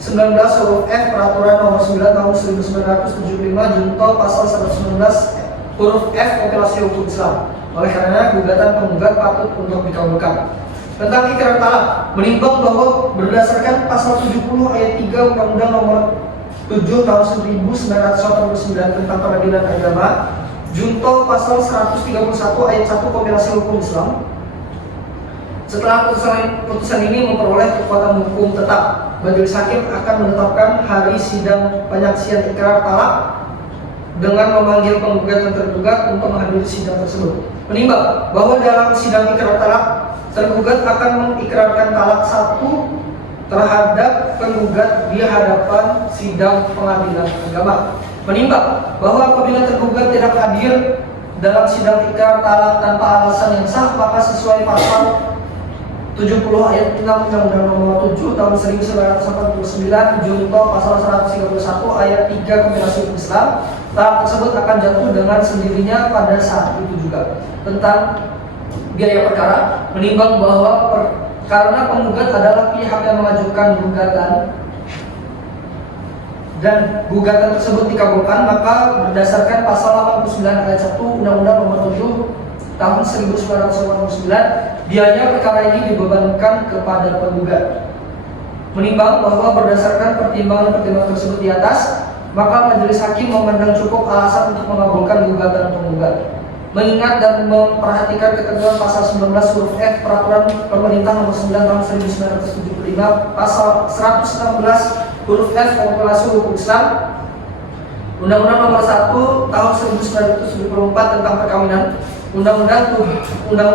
19 huruf F Peraturan Nomor 9 Tahun 1975 junto pasal 119 huruf F Kompilasi Hukum Islam. Oleh karena gugatan penggugat patut untuk dikabulkan. Tentang ikrar talak, menimbang bahwa berdasarkan pasal 70 ayat 3 Undang-Undang Nomor 7 Tahun 1989 tentang Peradilan Agama junto pasal 131 ayat 1 Kompilasi Hukum Islam, setelah putusan ini memperoleh kekuatan hukum tetap, majelis hakim akan menetapkan hari sidang penyaksian ikrar talak dengan memanggil penggugat dan tergugat untuk menghadiri sidang tersebut. Menimbang bahwa dalam sidang ikrar talak, tergugat akan mengikrarkan talak satu terhadap penggugat di hadapan sidang pengadilan agama. Menimbang bahwa apabila tergugat tidak hadir dalam sidang ikrar talak tanpa alasan yang sah, maka sesuai pasal 70 ayat 6 Undang-Undang Nomor 7 Tahun 1989 junto pasal 131 ayat 3 Kompilasi Hukum Islam, talak tersebut akan jatuh dengan sendirinya pada saat itu juga. Tentang biaya perkara, menimbang bahwa karena penggugat adalah pihak yang mengajukan gugatan dan gugatan tersebut dikabulkan, maka berdasarkan pasal 89 ayat 1 Undang-Undang Nomor 7 Tahun 1989, biaya perkara ini dibebankan kepada penggugat. Menimbang bahwa berdasarkan pertimbangan-pertimbangan tersebut di atas, maka majelis hakim memandang cukup alasan untuk mengabulkan gugatan penggugat. Mengingat dan memperhatikan ketentuan pasal 19 huruf F Peraturan Pemerintah Nomor 9 Tahun 1975, pasal 116 huruf F Kompilasi Hukum Islam, Undang-Undang Nomor 1 Tahun 1974 tentang perkawinan, Undang-Undang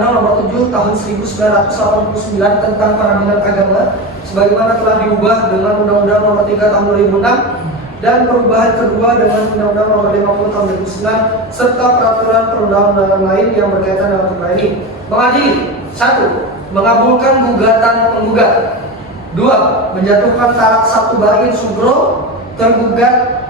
Nomor 7 Tahun 1989 tentang Peradilan Agama, sebagaimana telah diubah dengan Undang-Undang Nomor 3 Tahun 2006 dan perubahan kedua dengan Undang-Undang Nomor 50 Tahun 2009 serta peraturan-perundang-undangan lain yang berkaitan dengan perkara ini. Mengadili: 1. Mengabulkan gugatan penggugat. 2. Menjatuhkan talak satu bain sugro tergugat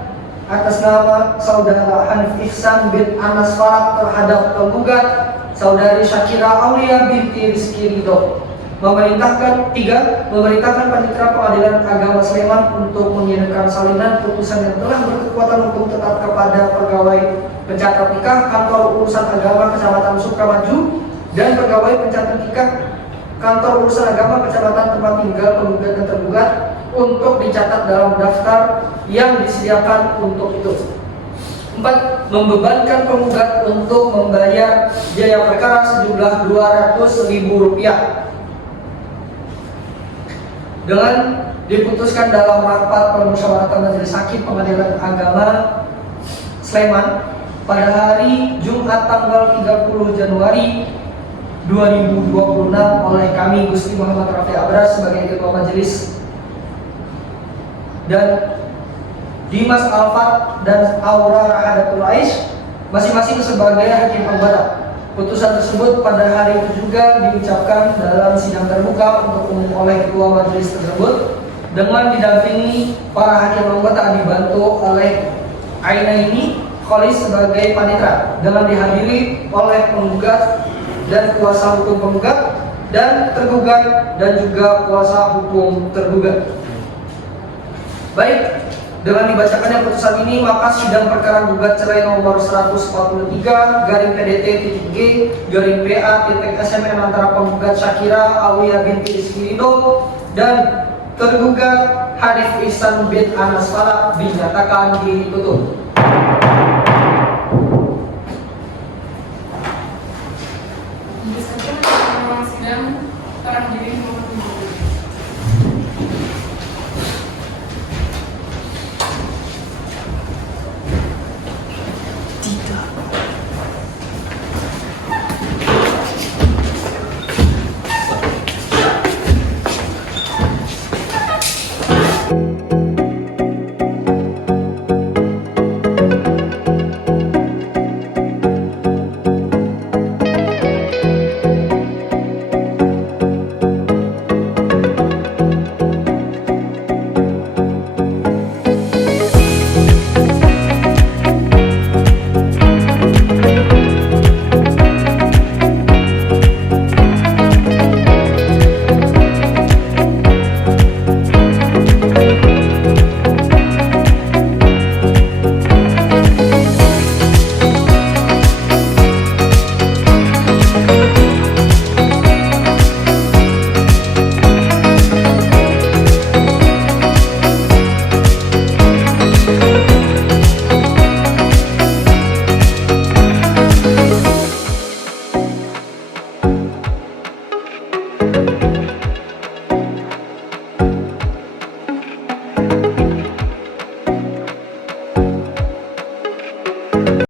atas nama saudara Hanif Ihsan bin Anas Falak terhadap penggugat saudari Syakira Aulia binti Rizky Ridho. Memerintahkan Panitera Pengadilan Agama Sleman untuk mengirimkan salinan putusan yang telah berkekuatan hukum tetap kepada pegawai pencatat nikah Kantor Urusan Agama Kecamatan Sukamaju dan pegawai pencatat nikah Kantor Urusan Agama Kecamatan tempat tinggal penggugat dan tergugat untuk dicatat dalam daftar yang disediakan untuk itu. 4. Membebankan penggugat untuk membayar biaya perkara sejumlah Rp200.000 dengan diputuskan dalam rapat permusyawaratan Majelis Hakim Pengadilan Agama Sleman pada hari Jumat tanggal 30 Januari 2026 oleh kami Gusti Muhammad Rafi Abras sebagai Ketua Majelis dan Dimas Alfat dan Aura Rahadatul Aish masing-masing sebagai hakim pembeda. Putusan tersebut pada hari itu juga diucapkan dalam sidang terbuka untuk umum oleh Ketua Majelis tersebut dengan didampingi para hakim anggota dibantu oleh Ainaini Kholis sebagai panitera dengan dihadiri oleh penggugat dan kuasa hukum penggugat dan tergugat dan juga kuasa hukum tergugat. Baik, dengan dibacakannya putusan ini maka sidang perkara gugat cerai nomor 143 garing PDT.G garing PA.SMN antara penggugat Syakira Awiyah binti Rizky Ridho dan tergugat Hanif Ihsan bin Anas Falak dinyatakan ditutup. Sidang para hadirin